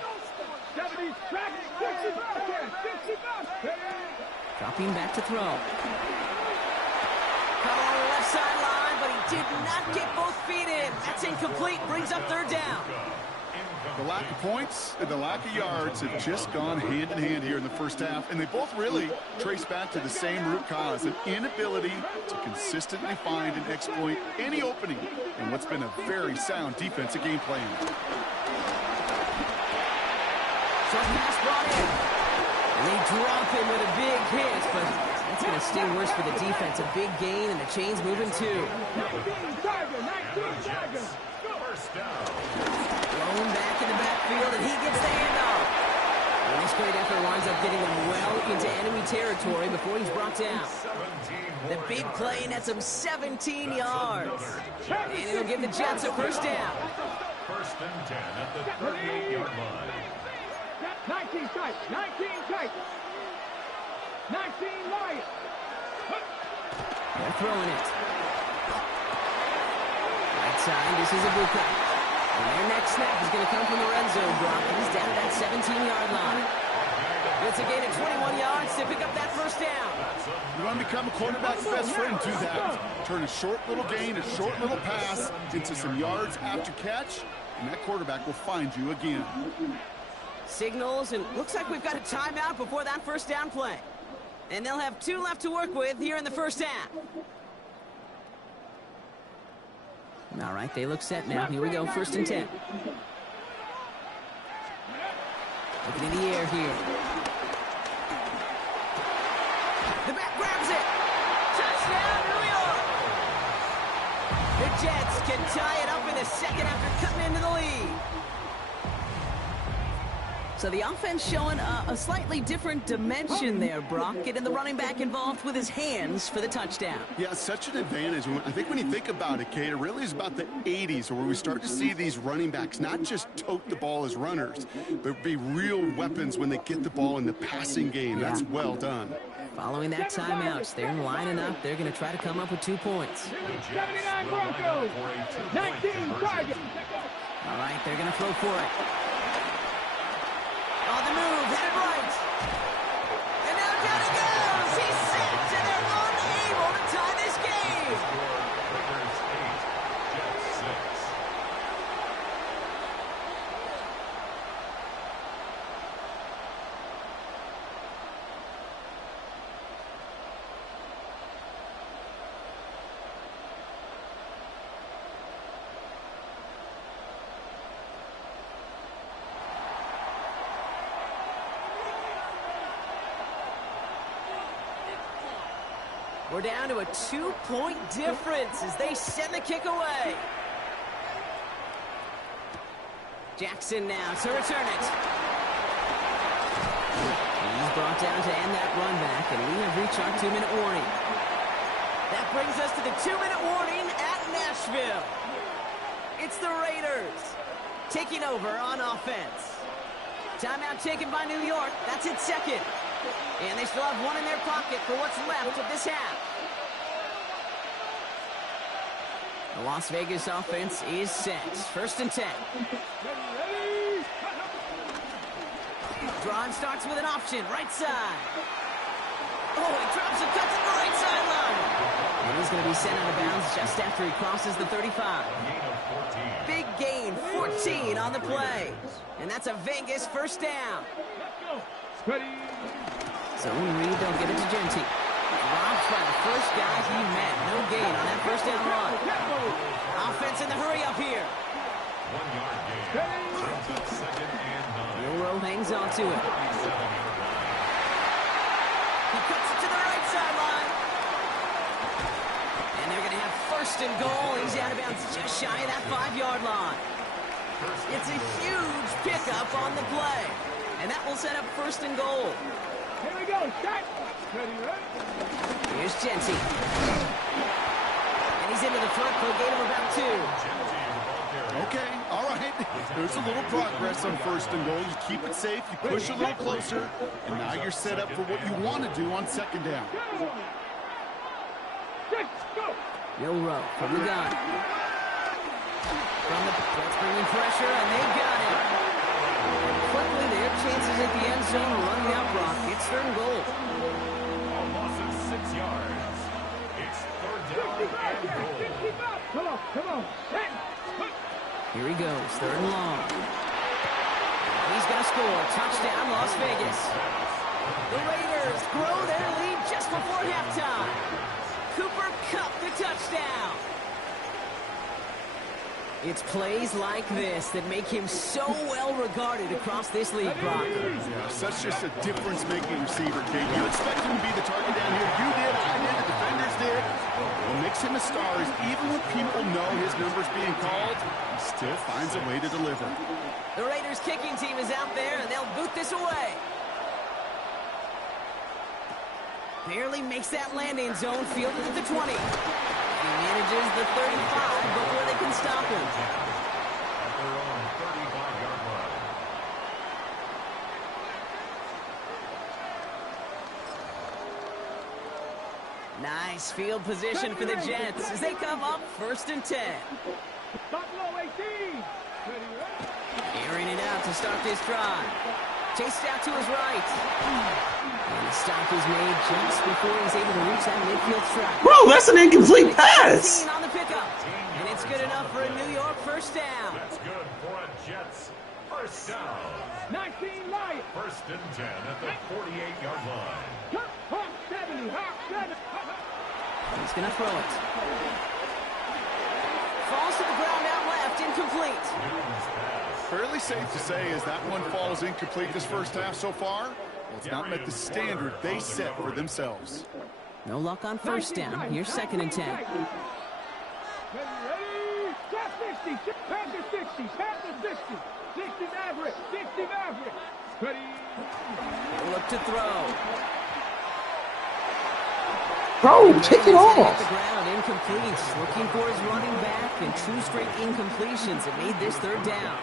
70, track, 65, Dropping back to throw. Caught on the left sideline, but he did not get both feet in. That's incomplete. Brings up 3rd down. The lack of points and the lack of yards have just gone hand in hand here in the first half, and they both really trace back to the same root cause, an inability to consistently find and exploit any opening in what's been a very sound defensive game plan. Short pass brought in. And they drop him with a big hit, but that's going to sting worse for the defense. A big gain, and the chain's moving too. 19 Tiger, 19 Tiger. Thrown back in the backfield, and he gets the handoff. And this great effort winds up getting him well into enemy territory before he's brought down. The big play nets him 17 yards. And it'll give the Jets a first down. First and 10 at the 38-yard line. 19 tight, 19 tight. 19 Lions. They're throwing it. Right side, this is a Ibuka. And their next snap is going to come from the red zone block. He's down to that 17-yard line. It's a gain of 21 yards to pick up that first down. You want to become a quarterback's best friend, do that. Turn a short little gain, a short little pass into some yards after catch, and that quarterback will find you again. Signals, and looks like we've got a timeout before that first down play. And they'll have 2 left to work with here in the first half. All right, they look set now. Here we go, first and 10. Looking in the air here. The back grabs it. Touchdown, New York. The Jets can tie it up in the second after cutting into the lead. So the offense showing a slightly different dimension there, Brock. Getting the running back involved with his hands for the touchdown. Yeah, such an advantage. I think when you think about it, Kate, it really is about the 80s where we start to see these running backs not just tote the ball as runners, but be real weapons when they get the ball in the passing game. That's well done. Following that timeout, they're lining up. They're going to try to come up with 2 points. 79 Broncos. 19 Tigers. All right, they're going to throw for it. On the move, headed right. And now down he goes. He's sacked, and they're unable to tie this game. Raiders 8, Jets 6. We're down to a 2-point difference as they send the kick away. Jackson now to return it. He's brought down to end that run back, and we have reached our 2-minute warning. That brings us to the 2-minute warning at Nashville. It's the Raiders taking over on offense. Timeout taken by New York. That's its second. And they still have 1 in their pocket for what's left of this half. The Las Vegas offense is set. First and 10. Drive starts with an option, right side. Oh, he drops and cuts to the right sideline. And he's going to be sent out of bounds just after he crosses the 35. Big gain, 14 on the play. And that's a Vegas first down. So Reed, they'll get it to Genty. Robbed by the first guy he met. No gain on that first down run. Offense in the hurry up here. 1 yard gain. Brings up second and 9. Milrow hangs on to it. He cuts it to the right sideline. And they're going to have first and goal. He's out of bounds just shy of that 5-yard line. It's a huge pickup on the play. And that will set up first and goal. Here we go. Start. Here's Genty. And he's into the front for a gain of about 2. Okay, all right. There's a little progress on first and goal. You keep it safe, you push a little closer, and now you're set up for what you want to do on second down. Milrow from the gun. From the Jets bringing pressure, and they got it. Quickly, they have chances at the end zone running out Brock. It's third and goal. A loss of 6 yards. It's third down and goal. Come on. Here he goes, third and long. going to score. Touchdown, Las Vegas. The Raiders grow their lead just before halftime. Cooper Kupp the touchdown. It's plays like this that make him so well regarded across this league, Brock. Yeah, such just a difference-making receiver, Kate. You expect him to be the target down here. You did, I did, the defenders did. What makes him a star is even when people know his number's being called, he still finds a way to deliver. The Raiders kicking team is out there, and they'll boot this away. Barely makes that landing zone, fielded at the 20. He manages the 35 before they can stop him. At their own 35-yard line. Nice field position for the Jets as they come up 1st and 10. Buffalo 18. Airing it out to start this drive. Chased out to his right. And the stop is made just before he's able to reach that midfield strike. Bro, that's an incomplete pass. On the pickup. And it's good enough for a New York first down. That's good for a Jets first down. 19 Lions. 1st and 10 at the 48-yard line. Hawk 70. Hawk 70. He's going to throw it. Falls to the ground out left, incomplete. Fairly safe to say as that one falls incomplete this first half so far. Well, it's not met the standard they set for themselves. No luck on first down. Here's 2nd and 10. Ready. Top 60. Pass to 60. Pass to 60. 60 Maverick. 60 Maverick. Ready. He'll look to throw. Bro, pick it Hit off. the ground, incomplete. Looking for his running back, and 2 straight incompletions that made this 3rd down.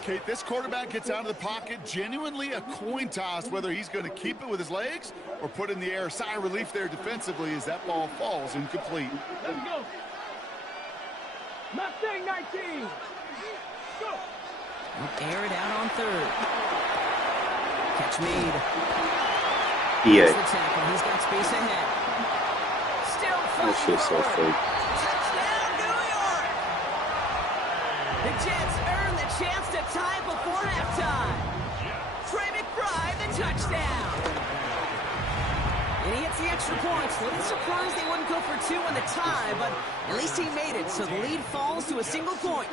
Kate, this quarterback gets out of the pocket, genuinely a coin toss whether he's going to keep it with his legs or put in the air. Sigh of relief there defensively as that ball falls incomplete. Let's go. Mustang 19. Go. Air it out on 3rd. Catch made. Yeah. The tackle. He's got space ahead. Still That shit's so fake. Touchdown, New York! The Jets earn the chance to tie before halftime. Trey McBride, the touchdown. And he hits the extra points. A little surprised they wouldn't go for 2 in the tie, but at least he made it, so the lead falls to a single point.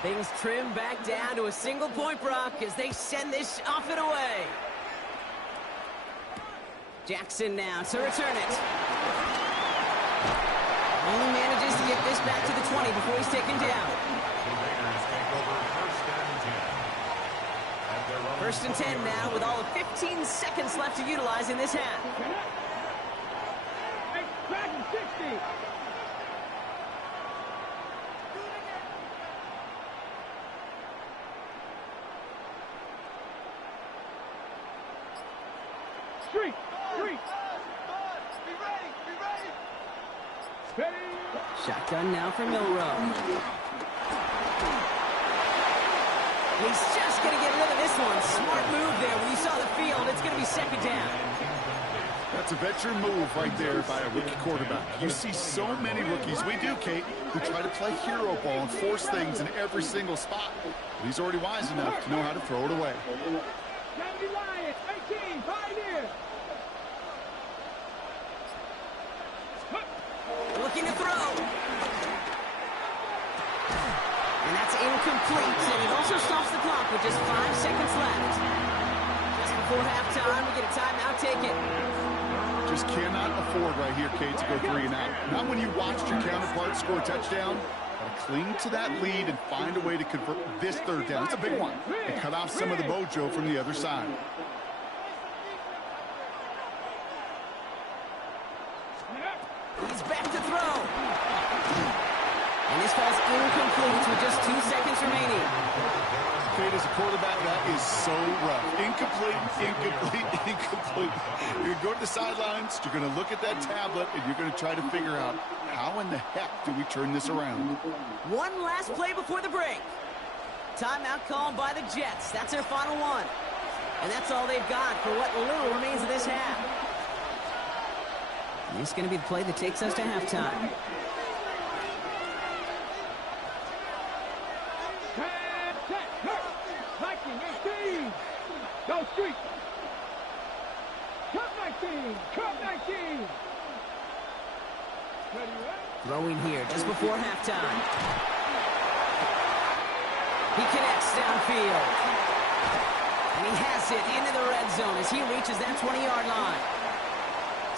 Things trim back down to a single point, Brock, as they send this off and away. Jackson now to return it. Only manages to get this back to the 20 before he's taken down. The Raiders take over 1st and 10. 1st and 10 now with all of 15 seconds left to utilize in this half. Hey, Dragon 60. Street. Ready. Shotgun now for Milrow. He's just going to get rid of this one. Smart move there. When you saw the field, it's going to be 2nd down. That's a veteran move right there by a rookie quarterback. You see so many rookies, we do, Kate, who try to play hero ball and force things in every single spot. But he's already wise enough to know how to throw it away. 70 Lions. 18. Pioneer. Looking to throw. And that's incomplete. And it also stops the clock with just 5 seconds left. Just before halftime, we get a timeout taken. Just cannot afford right here, Kate, to go 3 and out. Not when you watched your counterpart score a touchdown. Gotta cling to that lead and find a way to convert this 3rd down. It's a big one. And cut off some of the mojo from the other side. He's back to throw. And this falls incomplete with just 2 seconds remaining. Kate, as a quarterback, that is so rough. Incomplete. You're going to go to the sidelines, you're going to look at that tablet, and you're going to try to figure out how in the heck do we turn this around. One last play before the break. Timeout called by the Jets. That's their final one. And that's all they've got for what little remains of this half. And this is going to be the play that takes us to halftime. Vikings Buffalo Street. Cup 19. Cup 19. Throwing here just before halftime. He connects downfield. And he has it into the red zone as he reaches that 20-yard line.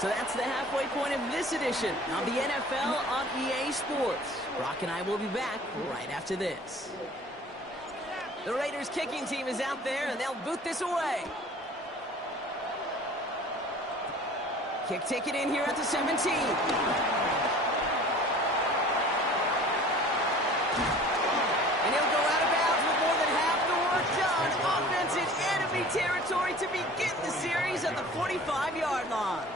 So that's the halfway point of this edition of the NFL on EA Sports. Brock and I will be back right after this. The Raiders kicking team is out there, and they'll boot this away. Kick taken in here at the 17. And he'll go out of bounds with more than half the work done. Offense in enemy territory to begin the series at the 45-yard line.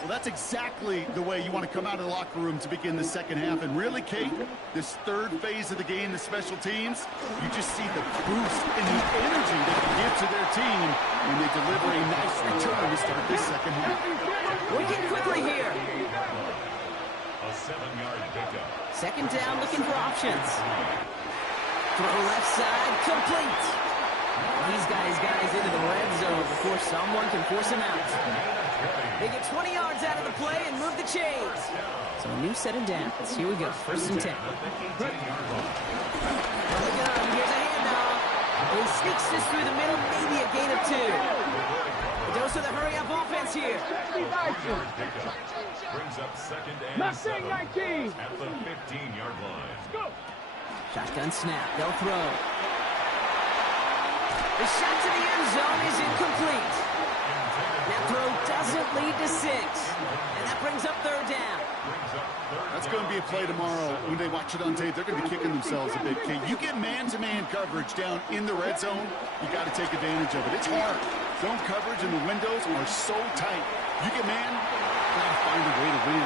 Well, that's exactly the way you want to come out of the locker room to begin the second half. And really, Kate, this third phase of the game, the special teams, you just see the boost and the energy they can give to their team when they deliver a nice return to start this second half. Working quickly here. A 7-yard pickup. Second down, looking for options. Throw left side, complete. He's got his guys into the red zone before someone can force him out. They get 20 yards out of the play and move the chains. So a new set of downs. Here we go, 1st and 10. From the gun, here's a handoff. He sneaks this through the middle, maybe a gain of 2. Goes to the hurry-up offense here. Brings up 2nd and 7 at the 15-yard line. Shotgun snap, they'll throw. The shot to the end zone is incomplete. That throw doesn't lead to 6. And that brings up 3rd down. That's going to be a play tomorrow. When they watch it on tape, they're going to be kicking themselves a bit, Kate. You get man-to-man coverage down in the red zone, you got to take advantage of it. It's hard. Zone coverage and the windows are so tight. You get man, got to find a way to win.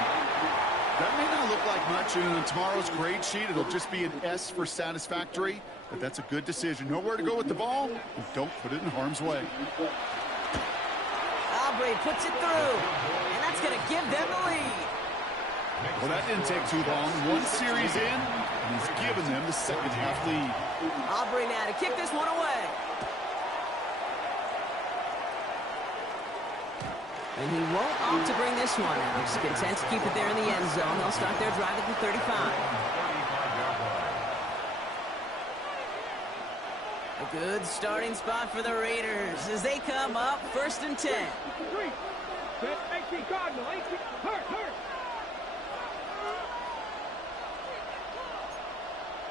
That may not look like much, and on tomorrow's grade sheet, it'll just be an S for satisfactory, but that's a good decision. Know where to go with the ball, and don't put it in harm's way. Aubrey puts it through, and that's going to give them the lead. Well, that didn't take too long. One series in, and he's given them the second half lead. Aubrey now to kick this one away. And he won't opt to bring this one out. He's content to keep it there in the end zone. They'll start their drive at the 35. A good starting spot for the Raiders as they come up 1st and 10. 18 Cardinal, 18, hurt.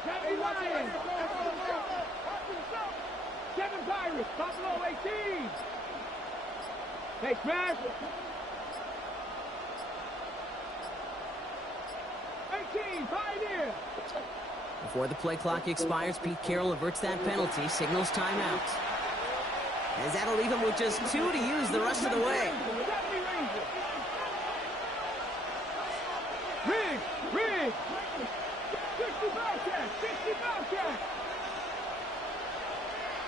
7 Lions. 7 Pirates, Buffalo 18. Hey, Smash. 18, Pioneer. Before the play clock expires, Pete Carroll averts that penalty, signals timeout. As that'll leave him with just 2 to use the rest of the way. Rig. 60 Bobcat.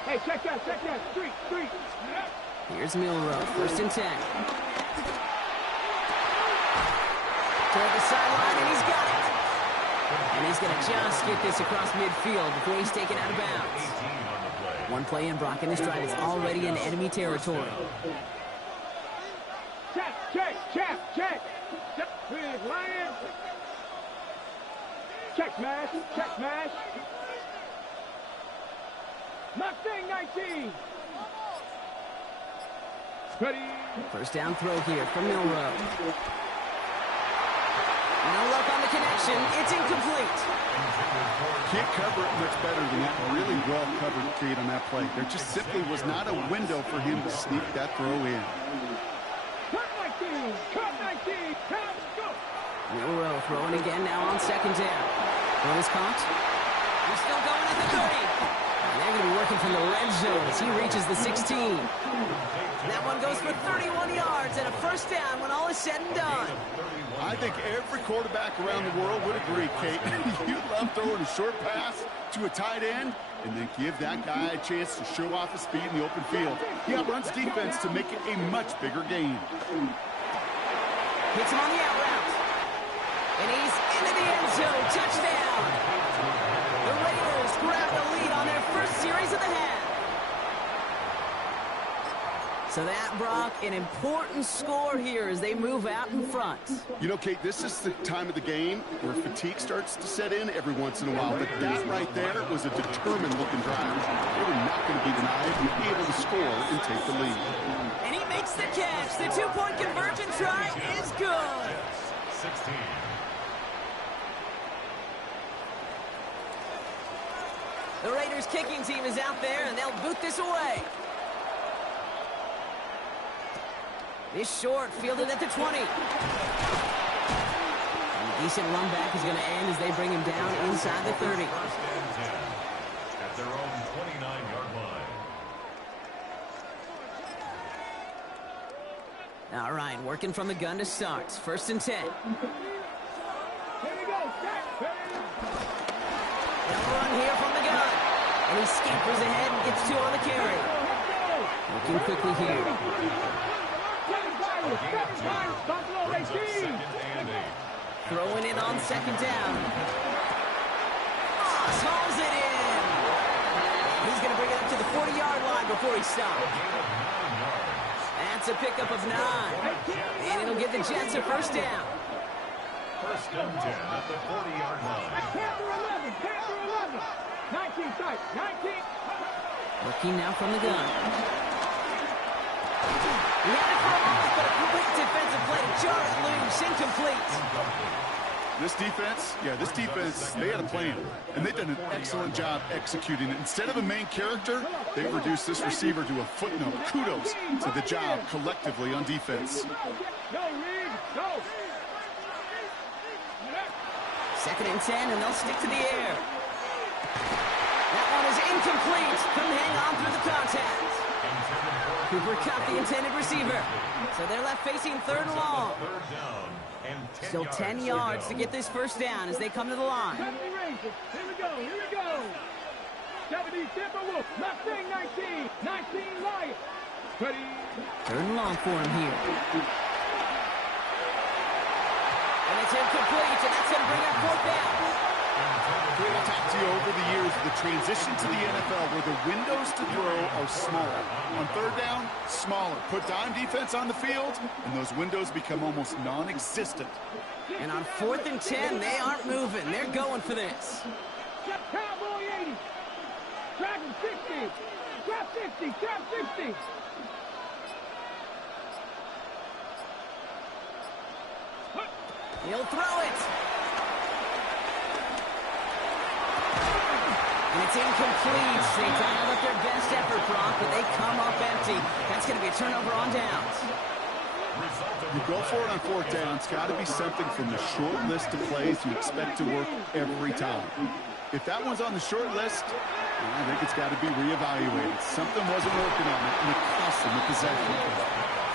Hey, check that. Street. Here's Milrow, 1st and 10. Toward the sideline, and he's got it. And he's going to just get this across midfield before he's taken out of bounds. One play in, Brock, and this drive is already in enemy territory. Check. Rig, Lion. Check smash. Mustang 19. Ready. 1st down throw here from Milrow. No luck on the connection. It's incomplete. Can't cover it much better than that. Really well covered, Kate, on that play. There just simply was not a window for him to sneak that throw in. Cut 19. Count, go. Milrow throwing again now on 2nd down. Throw is caught. He's still going at the 30. And they're going to be working from the red zone as he reaches the 16. That one goes for 31 yards and a 1st down when all is said and done. I think every quarterback around the world would agree, Kate. You love throwing a short pass to a tight end and then give that guy a chance to show off his speed in the open field. He outruns defense to make it a much bigger game. Hits him on the out route. And he's into the end zone. Touchdown. The Raiders grab the lead on their first series of the half. So that, Brock, an important score here as they move out in front. You know, Kate, this is the time of the game where fatigue starts to set in every once in a while. But that right there was a determined-looking drive. They were not going to be denied and be able to score and take the lead. And he makes the catch. The two-point conversion try is good. 16. The Raiders kicking team is out there, and they'll boot this away. This short, fielded at the 20. And a decent run back is going to end as they bring him down inside the 30. First and 10 at their own 29-yard line. All right, working from the gun to start. First and 10. Here we go. They'll run here from the gun. And he scampers ahead and gets two on the carry. Looking quickly here. Throwing it on second down. Moss hauls it in. He's going to bring it up to the 40-yard line before he stops. That's a pickup of 9. And it'll give the Jets a first down. First and 10 at the 40-yard line. Panther 11. 19 tight. 19. Looking now from the gun. He had it for a moment, but a quick defensive play to jar it loose. Incomplete. This defense, they had a plan, and they've done an excellent job executing it. Instead of a main character, they've reduced this receiver to a footnote. Kudos to the job collectively on defense. Second and 10, and they'll stick to the air. That one is incomplete. Couldn't hang on through the contact. Cooper caught the intended receiver. So they're left facing third and long. Still 10 yards to get this first down as they come to the line. Here we go. 70 Timberwolves. Mustang 19. 19 Lions. Ready. Third and long for him here. And it's incomplete, and that's going to bring up fourth down. I've talked to you over the years of the transition to the NFL where the windows to throw are smaller. On third down, smaller. Put dime defense on the field, and those windows become almost non-existent. And on fourth and 10, they aren't moving. They're going for this. Cowboy 80. Dragon 60. Trap 50. Trap 60. He'll throw it. And it's incomplete. They dialed up their best effort, Brock, but they come up empty. That's going to be a turnover on downs. You go for it on fourth down. It's got to be something from the short list of plays you expect to work every time. If that one's on the short list, I think it's got to be reevaluated. Something wasn't working on it, and it cost them the possession.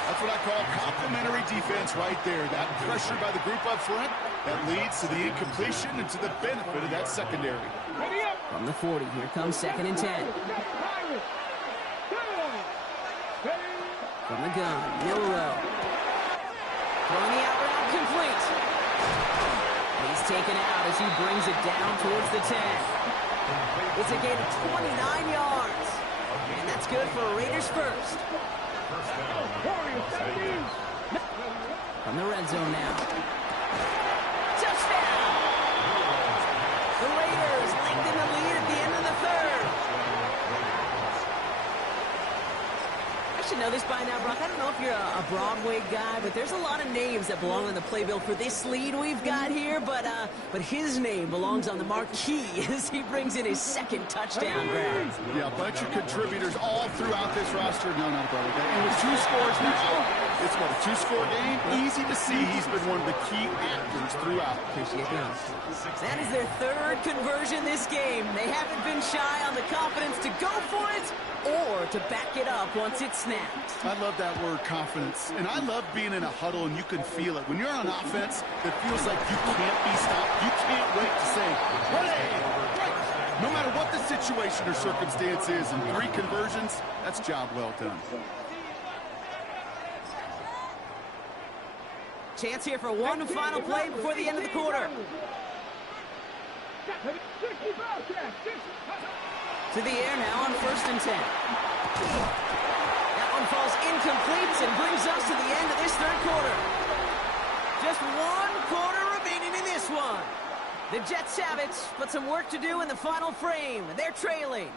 That's what I call complimentary defense right there. That pressure by the group up front, that leads to the incompletion and to the benefit of that secondary. From the 40, here comes second and 10. From the gun, Milrow. Throwing the out route complete. He's taken out as he brings it down towards the 10. It's a gain of 29 yards. And that's good for a Raiders first. From the red zone now. Touchdown! The Raiders lengthen the lead at the end of the third. I should know this by now, Brock. I don't know if you're a Broadway guy, but there's a lot of names that belong on the playbill for this lead we've got here, but his name belongs on the marquee as he brings in his second touchdown grab. Yeah, a bunch of contributors all throughout this roster. No, not a Broadway guy. And with 2 scores now, it's what, a 2-score game? Easy to see he's been one of the key actors throughout. Appreciate the honesty. That is their third conversion this game. They haven't been shy on the confidence to go for it or to back it up once it's snapped. I love that word, confidence. And I love being in a huddle and you can feel it. When you're on offense, it feels like you can't be stopped. You can't wait to say, hey! No matter what the situation or circumstance is, in 3 conversions, that's job well done. Chance here for one final play before the end of the quarter. To the air now on first and 10. That one falls incomplete and brings us to the end of this third quarter. Just 1 quarter remaining in this one. The Jets have it, but some work to do in the final frame. They're trailing.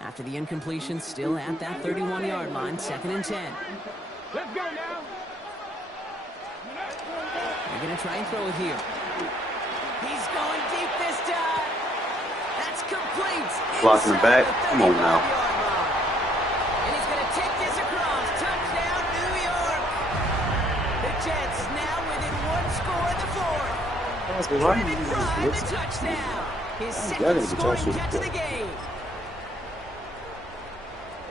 After the incompletion, still at that 31-yard line, 2nd and 10. Let's go now. They're going to try and throw it here. He's going deep this time. That's complete. Blocking the back. Come on now. And he's going to take this across. Touchdown, New York. The Jets now within 1 score in the fourth. David Prime, the touchdown. His second scoring catch of the game.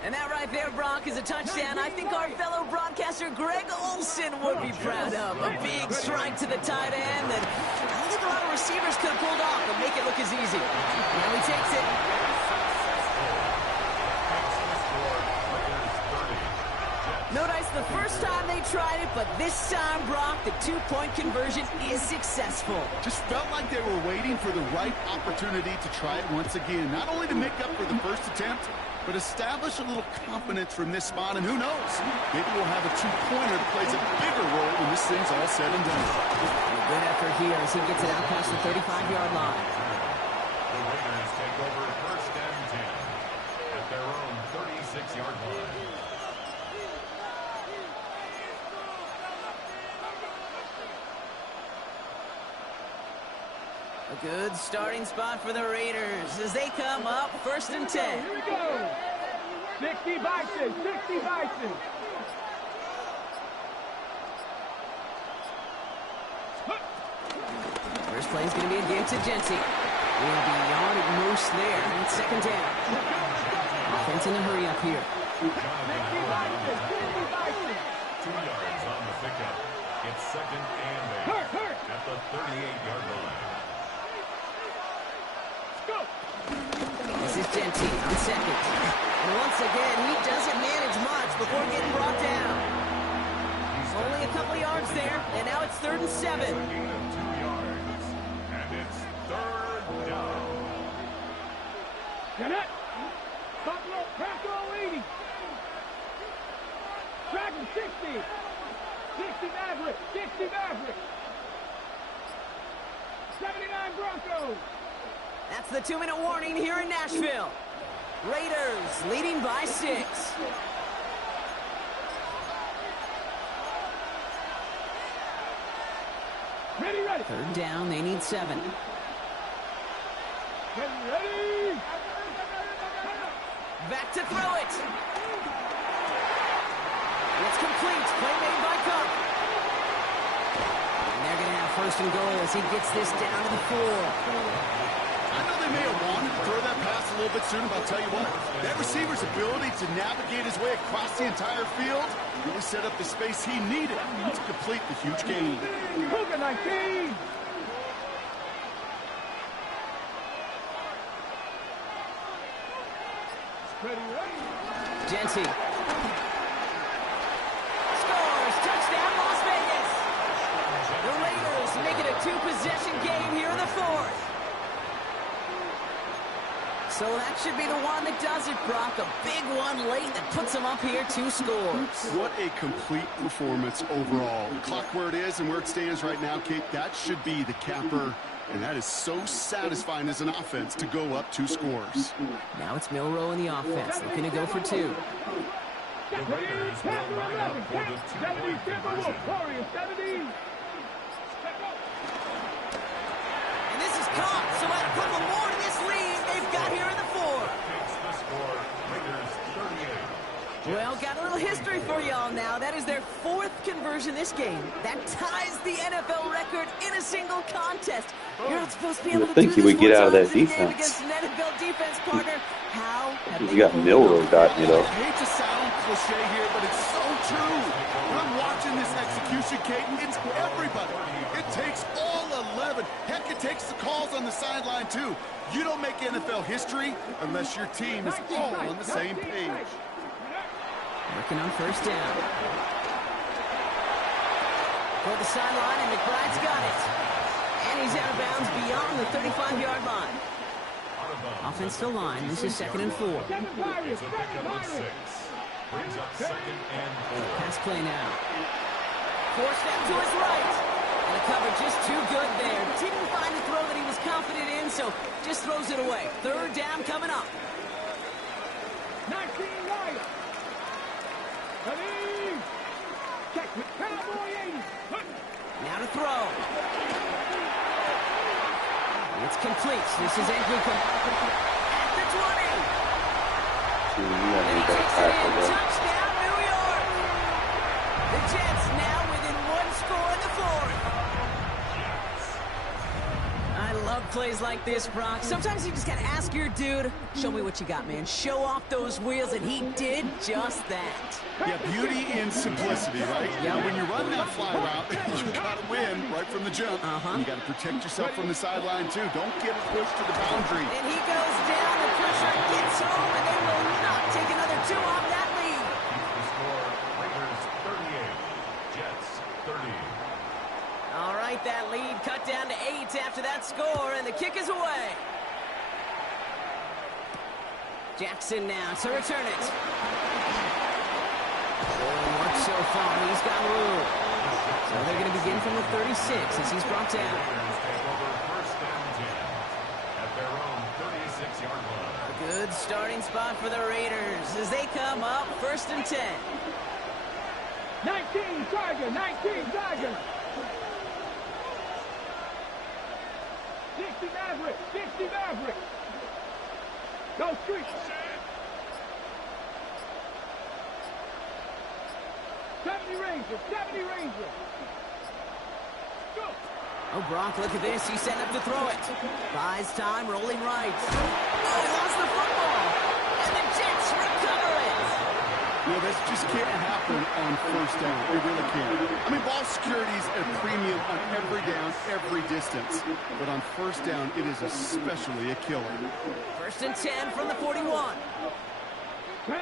And that right there, Brock, is a touchdown I think our fellow broadcaster Greg Olsen would be proud of. A big strike to the tight end that I don't think a lot of receivers could have pulled off and make it look as easy. Now he takes it. No dice the first time they tried it, but this time, Brock, the 2-point conversion is successful. Just felt like they were waiting for the right opportunity to try it once again. Not only to make up for the first attempt, but establish a little confidence from this spot, and who knows? Maybe we'll have a 2-pointer that plays a bigger role when this thing's all said and done. And a good effort here as he gets it out past the 35-yard line. The Raiders take over 1st and 10 at their own 36-yard line. A good starting spot for the Raiders as they come up 1st and 10. Here we go. 60 Bison, 60 Bison. First play is going to be a give to Genty. He'll be yard at most there, and it's 2nd down. Offense in a hurry up here. 60 Bison, 60 Bison. 2 yards on the pickup. It's 2nd and 8 at the 38-yard line. This is Genty on 2nd. And once again, he doesn't manage much before getting brought down. Only a couple yards there, and now it's 3rd and 7. Gain of 2 yards, and it's 3rd down. Get it. Buffalo, pass all 80. Dragon 60. 60 Maverick, 60 Maverick. 79 Broncos. That's the 2-minute warning here in Nashville. Raiders leading by 6. Ready. 3rd down, they need 7. Ready. Back to throw it. It's complete. Play made by Cup. And they're going to have 1st and goal as he gets this down to the 4. I know they may have wanted to throw that pass a little bit sooner, but I'll tell you what, that receiver's ability to navigate his way across the entire field really set up the space he needed to complete the huge gain. Cougar 19. Ready. Genty. Scores. Touchdown, Las Vegas. The Raiders make it a 2-possession game here in the 4th. So that should be the one that does it, Brock. A big one late that puts them up here 2 scores. What a complete performance overall. The clock where it is and where it stands right now, Kate, that should be the capper. And that is so satisfying as an offense to go up 2 scores. Now it's Milroe in the offense, looking to go for 2. The Raiders will line up for the 2-point conversion. And this is caught, so add a couple more to this lead they've got here in the 4th. Takes the score, Raiders 38. Well, got a little history for y'all now. That is their 4th conversion this game. That ties the NFL record in a single contest. You're not supposed to be able to think do he would this get out of that against defense. an NFL defense partner. How have You got Milroe dotting it up. I hate to sound cliche here, but it's so true. When I'm watching this execution, Kate, it's everybody. It takes all 11. Heck, it takes the calls on the sideline, too. You don't make NFL history unless your team is all on the same page. Working on 1st down. Toward the sideline, and McBride's got it. And he's out of bounds beyond the 35-yard line. Offense still line. This is 2nd and 4. It's a pickup of 6. Brings up 2nd and 4. Pass play now. Forced out to his right. And the cover just too good there. Didn't find the throw that he was confident in, so just throws it away. 3rd down coming up. 19 right. Ready. Check with Cowboy 80. Now to throw. It's complete. This is Anglican. At the 20. And he takes it in. Touchdown, New York. The Jets now within 1 score in the 4th. I love plays like this, Brock. Sometimes you just got to ask your dude, show me what you got, man. Show off those wheels, and he did just that. Yeah, beauty in simplicity, right? Yeah. When you run that fly route, you got to win right from the jump. You got to protect yourself from the sideline, too. Don't get pushed to the boundary. And he goes down. The pressure gets home, and they will not take another 2 off that lead. The score, Raiders 38, Jets 30. All right, that lead cut down to 8 after that score, and the kick is away. Jackson now to return it. Works so far, he's got room. So they're going to begin from the 36 as he's brought down. Raiders take over 1st down 10 at their own 36-yard line. A good starting spot for the Raiders as they come up 1st and 10. 19 Tiger. 19 Tiger. 60 Maverick. 60 Maverick. Go street. 70 Ranger. 70 Ranger. Go. Oh, Brock, look at this. He's setting up to throw it. Buys time, rolling right. Oh, he lost the football. And the Jets recover it. You know, this just can't happen on 1st down. It really can't. I mean, ball security is at a premium on every down, every distance. But on 1st down, it is especially a killer. 1st and 10 from the 41. 10.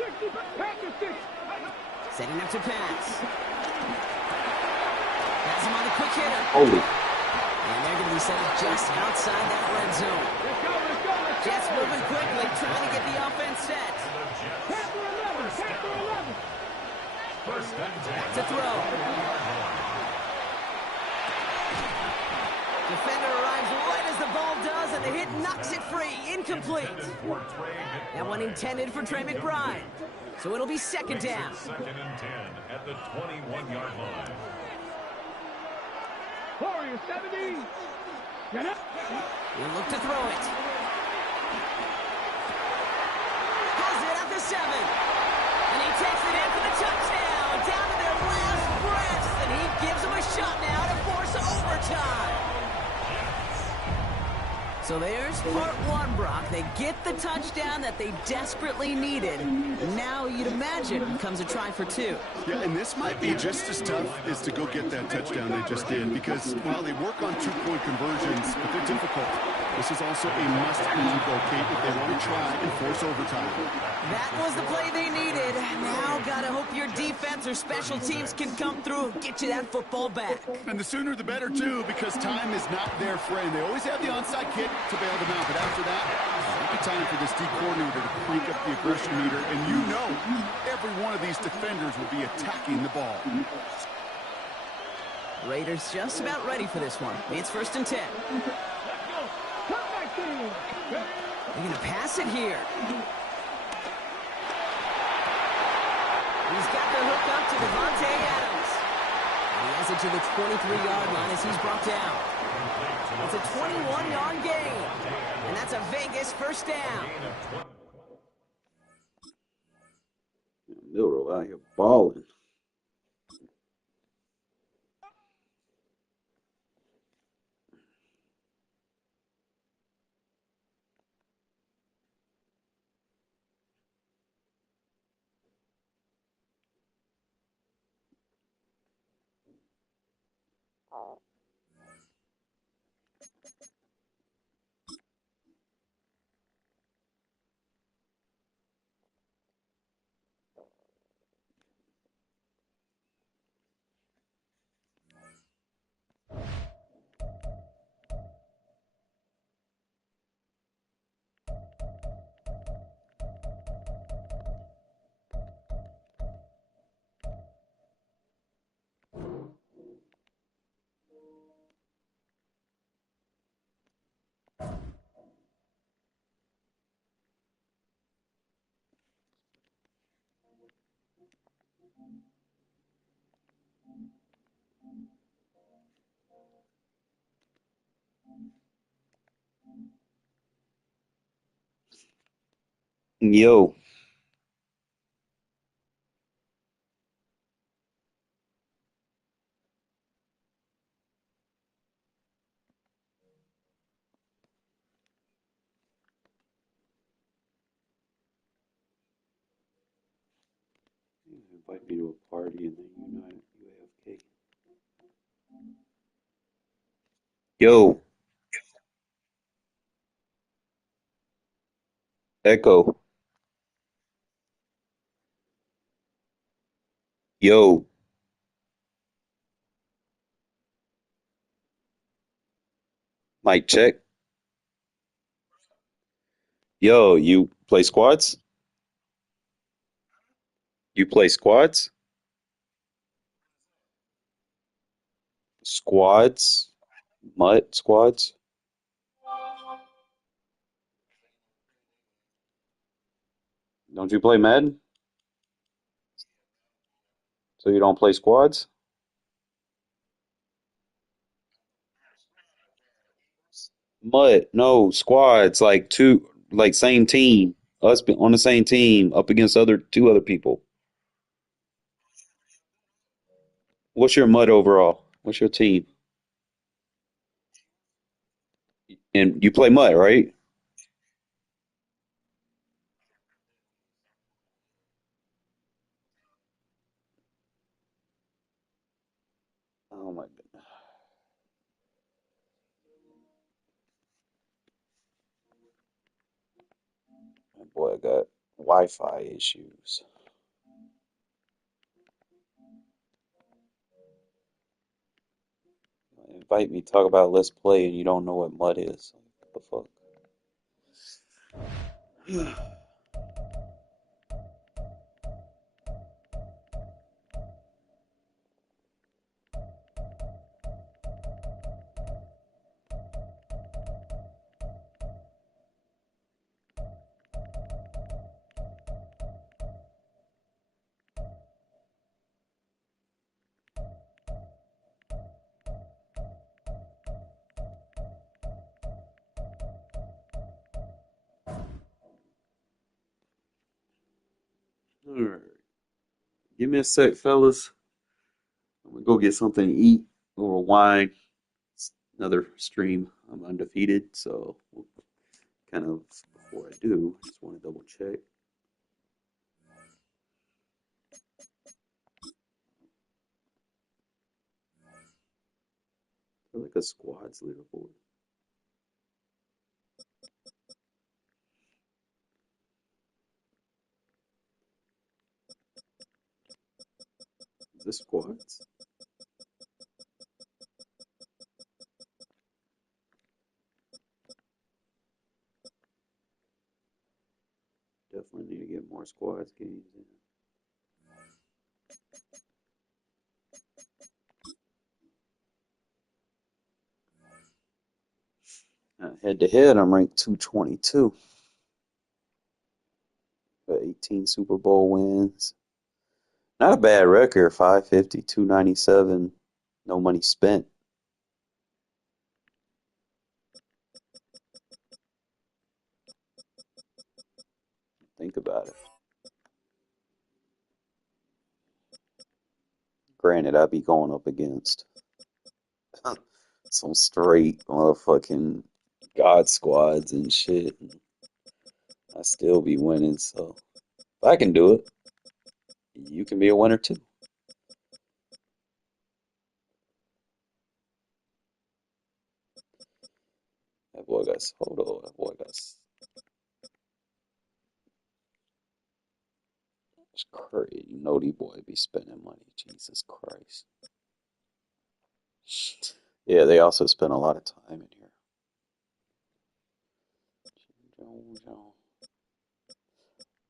60. Pack the 6. Setting up to pass. Pass him on the quick hitter. Holy. And they're going to be set up just outside that red zone. Let's go, let's go, let's go. Jets moving quickly, trying to get the offense set. Panther 11. Panther 11. 1st and 10. Back to throw. Defender arrives right as the ball does, and the hit knocks it free. Incomplete. That one intended for Trey McBride. So it'll be 2nd down. 2nd and 10 at the 21-yard line. Warriors 70. Get up. He'll look to throw it. Has it at the 7. And he takes it in for the touchdown. Down to their last breaths. And he gives them a shot now to force overtime. So there's part 1, Brock. They get the touchdown that they desperately needed. Now you'd imagine comes a try for 2. Yeah, and this might be just as tough as to go get that touchdown they just did because, while they work on 2-point conversions, but they're difficult. This is also a must-win goal, Kate, if they want to try and force overtime. That was the play they needed. Now gotta hope your defense or special teams can come through and get you that football back. And the sooner the better, too, because time is not their friend. They always have the onside kick to bail them out, but after that, it's be time for this D coordinator to crank up the aggression meter, and you know every one of these defenders will be attacking the ball. Raiders just about ready for this one. It's 1st and 10. They're going to pass it here. He's got the hook up to Devontae Adams. And he has it to the 23-yard line as he's brought down. It's a 21-yard gain. And that's a Vegas 1st down. Milrow out here balling. Yo, invite me to a party and then you AFK. Yo, Echo. Yo, mic check. Yo, you play squads? You play squads? Squads? Mutt squads? Don't you play Madden? So you don't play squads? Mutt, no, squads, like two, like same team. On the same team up against two other people. What's your Mutt overall? What's your team? And you play Mutt, right? Oh my goodness. That boy got Wi-Fi issues. Invite me, talk about let's play, and you don't know what Mutt is. What the fuck? All right. Give me a sec, fellas. I'm gonna go get something to eat or wine. It's another stream. I'm undefeated, so kind of before I do, I just want to double check. I feel like a squads leaderboard. Is this squads? Definitely need to get more squads games in. Head to head, I'm ranked 222. Got 18 Super Bowl wins. Not a bad record. 550, 297. No money spent. Think about it. Granted, I'd be going up against some straight motherfucking God squads and shit. And I still be winning, so if I can do it, you can be a winner too. That boy got hold on. That boy got it's crazy. You know, these boy be spending money. Jesus Christ. Yeah, they also spend a lot of time in here.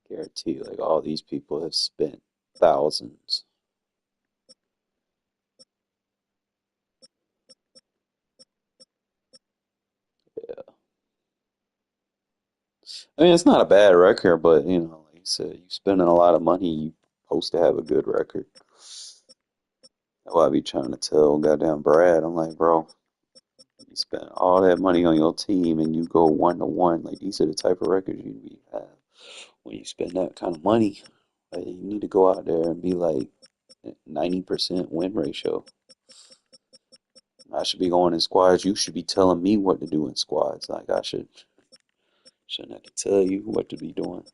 Guarantee, like all these people have spent thousands. Yeah, I mean it's not a bad record, but like you said, you spending a lot of money. You supposed to have a good record. That's why I be trying to tell goddamn Brad. I'm like, bro, you spend all that money on your team and you go 1-1. Like, these are the type of records you need to have when you spend that kind of money. Like, you need to go out there and be like 90% win ratio. I should be going in squads. You should be telling me what to do in squads. Like, shouldn't have to tell you what to be doing.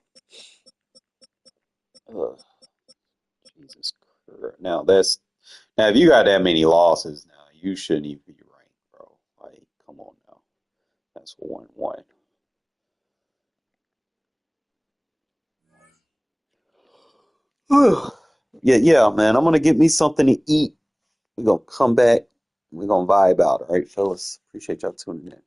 Jesus Christ. Now if you got that many losses now, you shouldn't even be ranked, bro. Like, come on now. That's 1-1. Yeah, man. I'm gonna get me something to eat. We're gonna come back. We're gonna vibe out, all right, fellas? Appreciate y'all tuning in.